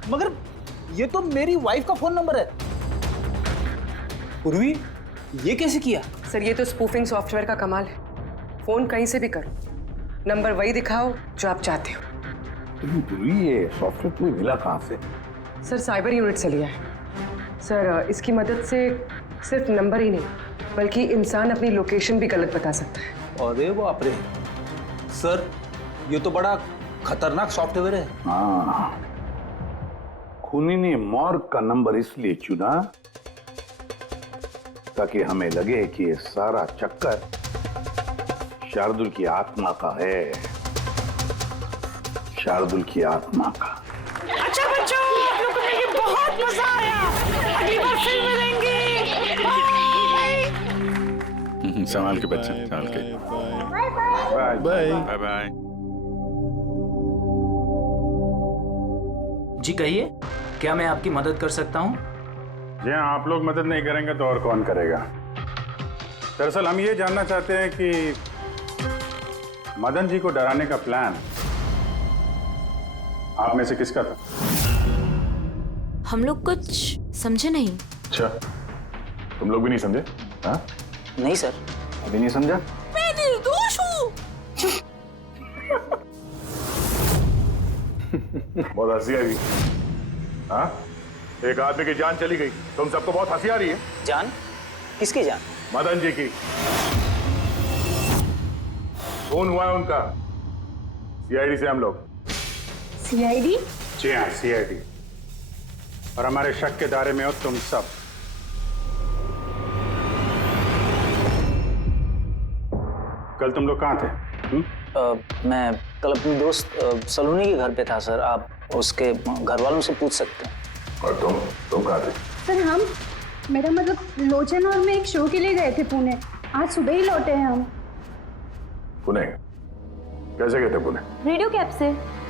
मगर ये तो मेरी वाइफ का फोन नंबर है। पूर्वी, ये कैसे किया? सर ये तो स्पूफिंग सॉफ्टवेयर का कमाल है। फोन कहीं से भी करो, नंबर वही दिखाओ जो आप चाहते हो। पूरी ये सॉफ्टवेयर तुम्हें मिला कहाँ से? सर साइबर यूनिट से लिया है। सर इसकी मदद से सिर्फ नंबर ही नहीं बल्कि इंसान अपनी लोकेशन भी गलत बता सकता है। अरे बाप रे सर, ये तो बड़ा खतरनाक सॉफ्टवेयर है। हाँ, खूनी ने मॉर्ग का नंबर इसलिए चुना ताकि हमें लगे कि ये सारा चक्कर शार्दुल की आत्मा का है। शार्दुल की आत्मा का। अच्छा बच्चों, आप लोगों को मिलके बहुत मजा आया। अगली बार फिर मिलेंगे। बाय। संभाल के बच्चे, संभाल के। Bye bye bye bye. जी कहिए, क्या मैं आपकी मदद कर सकता हूँ? जी हाँ, आप लोग मदद नहीं करेंगे तो और कौन करेगा? दरअसल हम ये जानना चाहते हैं कि मदन जी को डराने का प्लान आप में से किसका था? हम लोग कुछ समझे नहीं। अच्छा, तुम लोग भी नहीं समझे? हाँ? नहीं सर, अभी नहीं समझा। मैं निर्दोष हूँ। बहुत हंसी आ रही। हाँ? एक आदमी की जान चली गई, तुम सबको बहुत हंसी आ रही है। जान? किसकी जान? मदन जी की। खून हुआ है उनका सीआईडी से हम लोग। सीआईडी? जी हाँ, सीआईडी। और हमारे शक के दायरे में हो तुम सब। कल तुम लोग कहाँ थे? मैं कल अपने दोस्त सलोनी के घर पे था सर। आप उसके घर वालों से पूछ सकते हैं। और तुम कहाँ थे? सर हम, मेरा मतलब लोचन और मैं एक शो के लिए गए थे पुणे। आज सुबह ही लौटे हैं हम। पुणे? कैसे गए थे पुणे? रेडियो कैब से।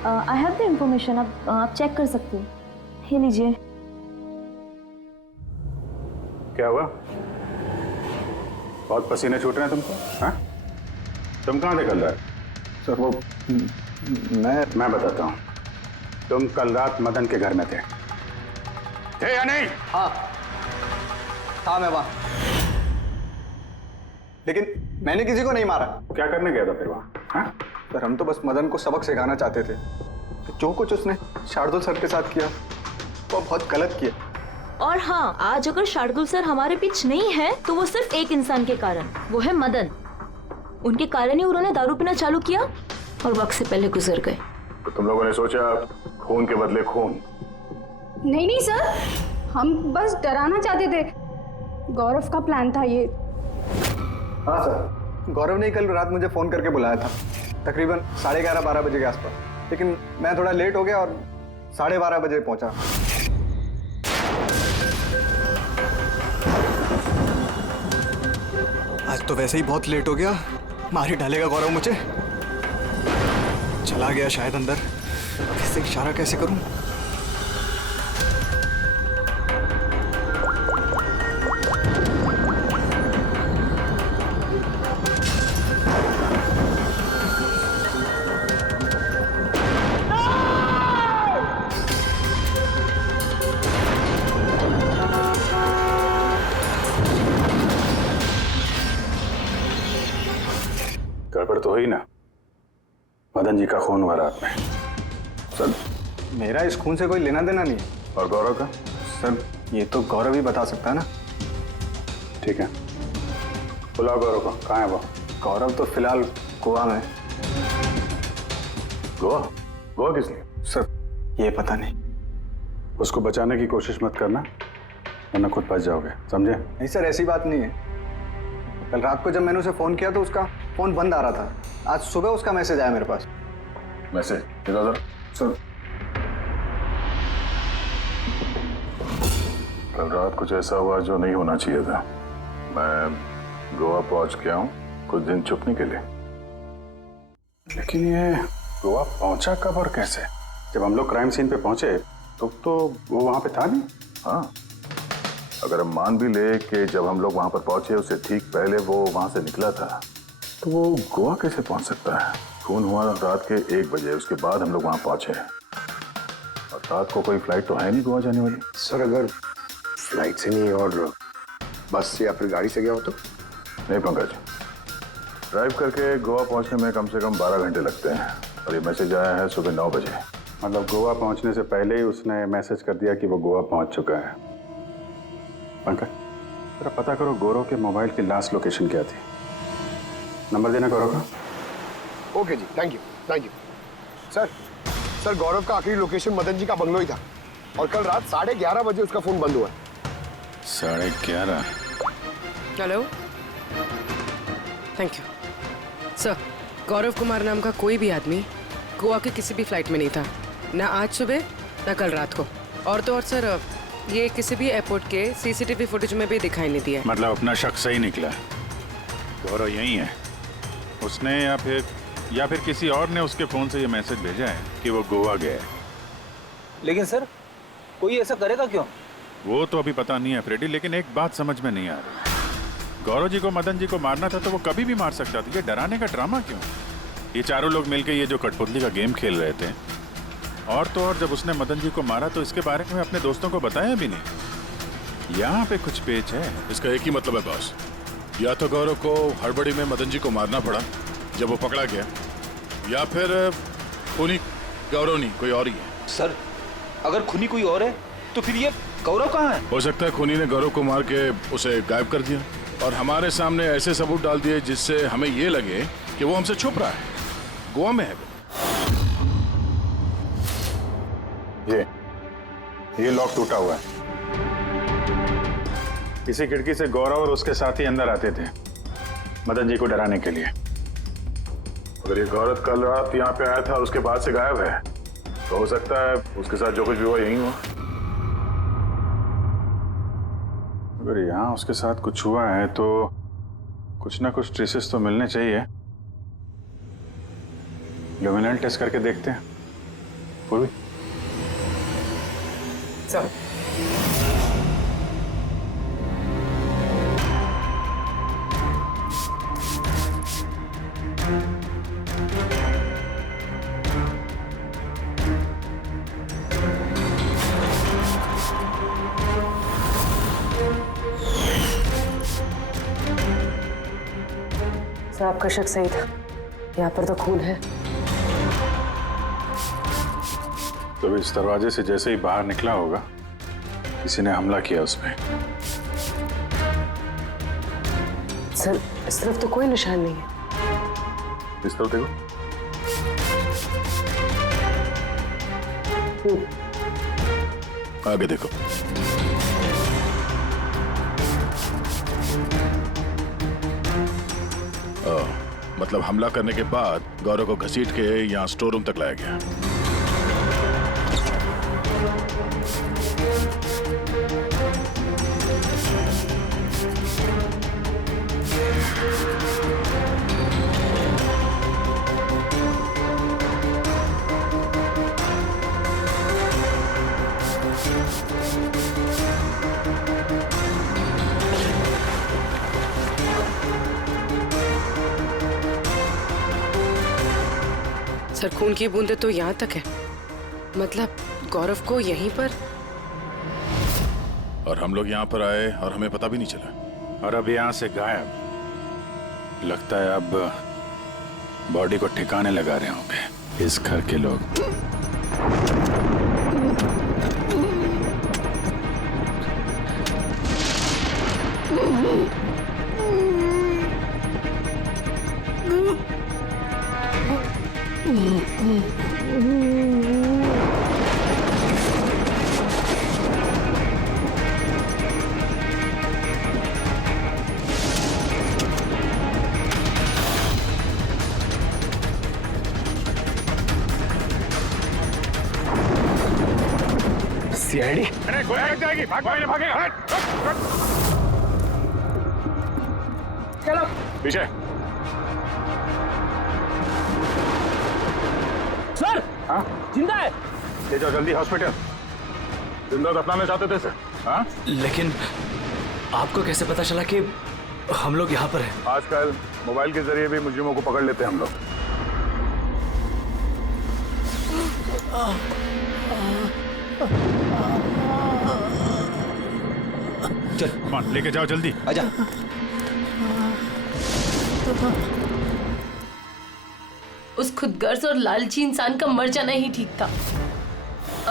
आई हैव द इंफॉर्मेशन, आप चेक कर सकते हो। ये लीजिए। क्या हुआ? बहुत पसीने छूट रहे हैं तुमको? हाँ? तुम कहाँ थे कल रात? सर वो मैं बताता हूँ। तुम कल रात मदन के घर में थे या नहीं? हाँ मैं वहाँ, लेकिन मैंने किसी को नहीं मारा। क्या करने गया था फिर वहाँ? हाँ? सर हम तो बस मदन को सबक सिखाना चाहते थे। जो कुछ उसने शार्दुल सर के साथ किया वो बहुत गलत किया। और हाँ, आज अगर शार्दुल सर हमारे बीच नहीं है तो वो सिर्फ एक इंसान के कारण, वो है मदन। उनके कारण ही उन्होंने दारू पीना चालू किया और वक्त से पहले गुजर गए। तो तुम लोगों ने सोचा खून के बदले खून? नहीं नहीं सर, हम बस डराना चाहते थे। गौरव का प्लान था ये। हाँ सर, गौरव ने कल रात मुझे फोन करके बुलाया था तकरीबन 11:30-12 बजे के आसपास, लेकिन मैं थोड़ा लेट हो गया और 12:30 बजे पहुंचा। आज तो वैसे ही बहुत लेट हो गया, मार ही डालेगा गौरव मुझे। चला गया शायद अंदर, इससे इशारा कैसे करूं? गड़बड़ तो हुई ना? मदन जी का खून हुआ रात में। सर मेरा इस खून से कोई लेना देना नहीं है। और गौरव का? सर ये तो गौरव ही बता सकता है ना। ठीक है, बुलाओ गौरव को। कहाँ है वो? गौरव तो फिलहाल गोवा में। गोवा? गोवा किस लिए? सर ये पता नहीं। उसको बचाने की कोशिश मत करना वरना खुद बच जाओगे, समझे? नहीं सर, ऐसी बात नहीं है। कल रात को जब मैंने उसे फोन किया तो उसका फोन बंद आ रहा था। आज सुबह उसका मैसेज आया मेरे पास। मैसेज? सर कल रात कुछ ऐसा हुआ जो नहीं होना चाहिए था। मैं गोवा पहुंच गया हूँ कुछ दिन छुपने के लिए। लेकिन ये गोवा पहुंचा कब और कैसे? जब हम लोग क्राइम सीन पे पहुंचे तो वो वहां पे था नहीं। हाँ, अगर हम मान भी ले कि जब हम लोग वहां पर पहुंचे उससे ठीक पहले वो वहां से निकला था, तो वो गोवा कैसे पहुंच सकता है? खून हुआ रात के 1 बजे, उसके बाद हम लोग वहां पहुंचे और रात को कोई फ्लाइट तो है नहीं गोवा जाने वाली। सर अगर फ्लाइट से नहीं और बस से या फिर गाड़ी से गया हो तो? नहीं पंकज, ड्राइव करके गोवा पहुंचने में कम से कम 12 घंटे लगते हैं और ये मैसेज आया है सुबह 9 बजे। मतलब गोवा पहुंचने से पहले ही उसने मैसेज कर दिया कि वो गोवा पहुंच चुका है। पंकज, जरा पता करो गौरव के मोबाइल की लास्ट लोकेशन क्या थी। नंबर देना गौरव का। ओके जी, थैंक यू। सर गौरव का आखिरी लोकेशन मदन जी का बंगलो ही था और कल रात 11:30 बजे उसका फोन बंद हुआ। 11:30? Hello, thank you sir. Gaurav Kumar नाम का कोई भी आदमी गोवा के किसी भी फ्लाइट में नहीं था, ना आज सुबह ना कल रात को। और तो और सर, ये किसी भी एयरपोर्ट के सीसीटीवी फुटेज में भी दिखाई नहीं दिया। मतलब अपना शक सही निकला, गौरव यही है उसने या फिर किसी और ने उसके फोन से ये मैसेज भेजा है कि वो गोवा गया है। लेकिन सर कोई ऐसा करेगा क्यों? वो तो अभी पता नहीं है फ्रेडी, लेकिन एक बात समझ में नहीं आ रही। गौरव जी को मदन जी को मारना था तो वो कभी भी मार सकता था, ये डराने का ड्रामा क्यों? ये चारों लोग मिलकर ये जो कठपुतली का गेम खेल रहे थे। और तो और जब उसने मदन जी को मारा तो इसके बारे में अपने दोस्तों को बताया भी नहीं। यहाँ पे कुछ पेच है। इसका एक ही मतलब है बॉस, या तो गौरव को हड़बड़ी में मदन जी को मारना पड़ा जब वो पकड़ा गया, या फिर खूनी गौरव नहीं कोई और ही है। सर अगर खूनी कोई और है तो फिर ये गौरव कहाँ है? हो सकता है खूनी ने गौरव को मार के उसे गायब कर दिया और हमारे सामने ऐसे सबूत डाल दिए जिससे हमें ये लगे कि वो हमसे छुप रहा है, गोवा में है। ये लॉक टूटा हुआ है। इसी खिड़की से गौरव और उसके साथी अंदर आते थे मदन जी को डराने के लिए। अगर ये गौरव कल रात यहाँ पे आया था उसके बाद से गायब है तो हो सकता है उसके साथ जो कुछ भी हुआ यही हुआ। अगर यहाँ उसके साथ कुछ हुआ है तो कुछ ना कुछ ट्रेसेस तो मिलने चाहिए। लुमिनल टेस्ट करके देखते हैं। पूर्वी सर, आपका शक सही था, यहाँ पर तो खून है। तो इस दरवाजे से जैसे ही बाहर निकला होगा किसी ने हमला किया उसमें। सर इस तरफ तो कोई निशान नहीं है। इस तरफ देखो। आगे देखो। मतलब हमला करने के बाद गौरव को घसीट के यहाँ स्टोर रूम तक लाया गया। सर खून की बूंदें तो यहाँ तक है, मतलब गौरव को यहीं पर। और हम लोग यहाँ पर आए और हमें पता भी नहीं चला। और अब यहाँ से गायब। लगता है अब बॉडी को ठिकाने लगा रहे होंगे इस घर के लोग। सीआईडी? अरे गोली लग जाएगी, भागेगा। चलो पीछे। सर हाँ जिंदा है। ले जाओ जल्दी हॉस्पिटल। जिंदा दफनाना चाहते थे सर। हाँ लेकिन आपको कैसे पता चला कि हम लोग यहाँ पर हैं? आजकल मोबाइल के जरिए भी मुजरिमों को पकड़ लेते हैं हम लोग। चल कौन लेके जाओ जल्दी। आजा। उस खुदगर्ज और लालची इंसान का मर जाना ही ठीक था।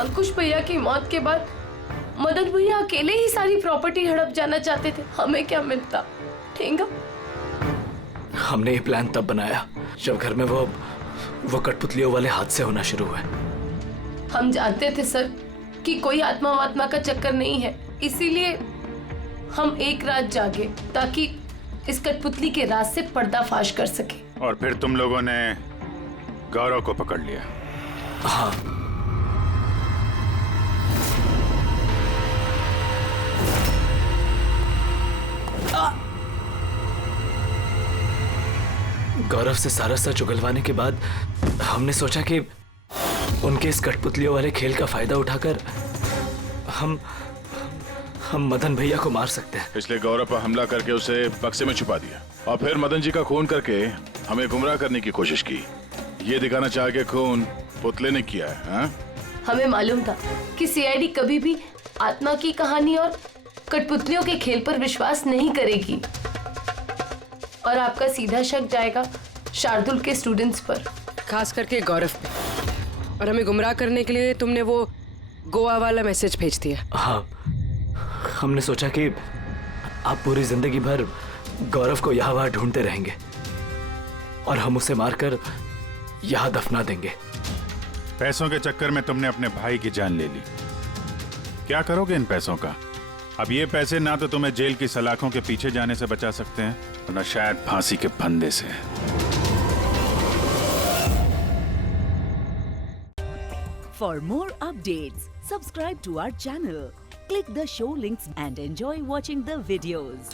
अंकुश भैया की मौत के बाद मदन भैया अकेले ही सारी प्रॉपर्टी हड़प जाना चाहते थे। हमें क्या मिलता? ठेंगा। हमने ये प्लान तब बनाया जब घर में वो कठपुतलियों वाले हादसे होना शुरू हुए। हम जानते थे सर कि कोई आत्मा वात्मा का चक्कर नहीं है, इसीलिए हम एक रात जागे ताकि इस कठपुतली के राज से पर्दाफाश कर सके। और फिर तुम लोगों ने गौरव को पकड़ लिया? हाँ। गौरव से सारा सच उगलवाने के बाद हमने सोचा कि उनके इस कठपुतलियों वाले खेल का फायदा उठाकर हम मदन भैया को मार सकते हैं। इसलिए गौरव पर हमला करके उसे बक्से में छुपा दिया और फिर मदन जी का खून करके हमें गुमराह करने की कोशिश की, ये दिखाना चाह के खून पुतले ने किया है। हाँ? हमें मालूम था कि सीआईडी कभी भी आत्मा की कहानी और कठपुतलियों के खेल पर विश्वास नहीं करेगी और आपका सीधा शक जाएगा शार्दुल के स्टूडेंट्स पर, खास करके गौरव पे। और हमें गुमराह करने के लिए तुमने वो गोवा वाला मैसेज भेज दिया। हाँ, हमने सोचा कि आप पूरी जिंदगी भर गौरव को यहाँ वहाँ ढूंढते रहेंगे और हम उसे मारकर यहाँ दफना देंगे। पैसों के चक्कर में तुमने अपने भाई की जान ले ली। क्या करोगे इन पैसों का? अब ये पैसे ना तो तुम्हें जेल की सलाखों के पीछे जाने से बचा सकते हैं और ना शायद फांसी के फंदे से। For more updates, subscribe to our channel, click the show links and enjoy watching the videos.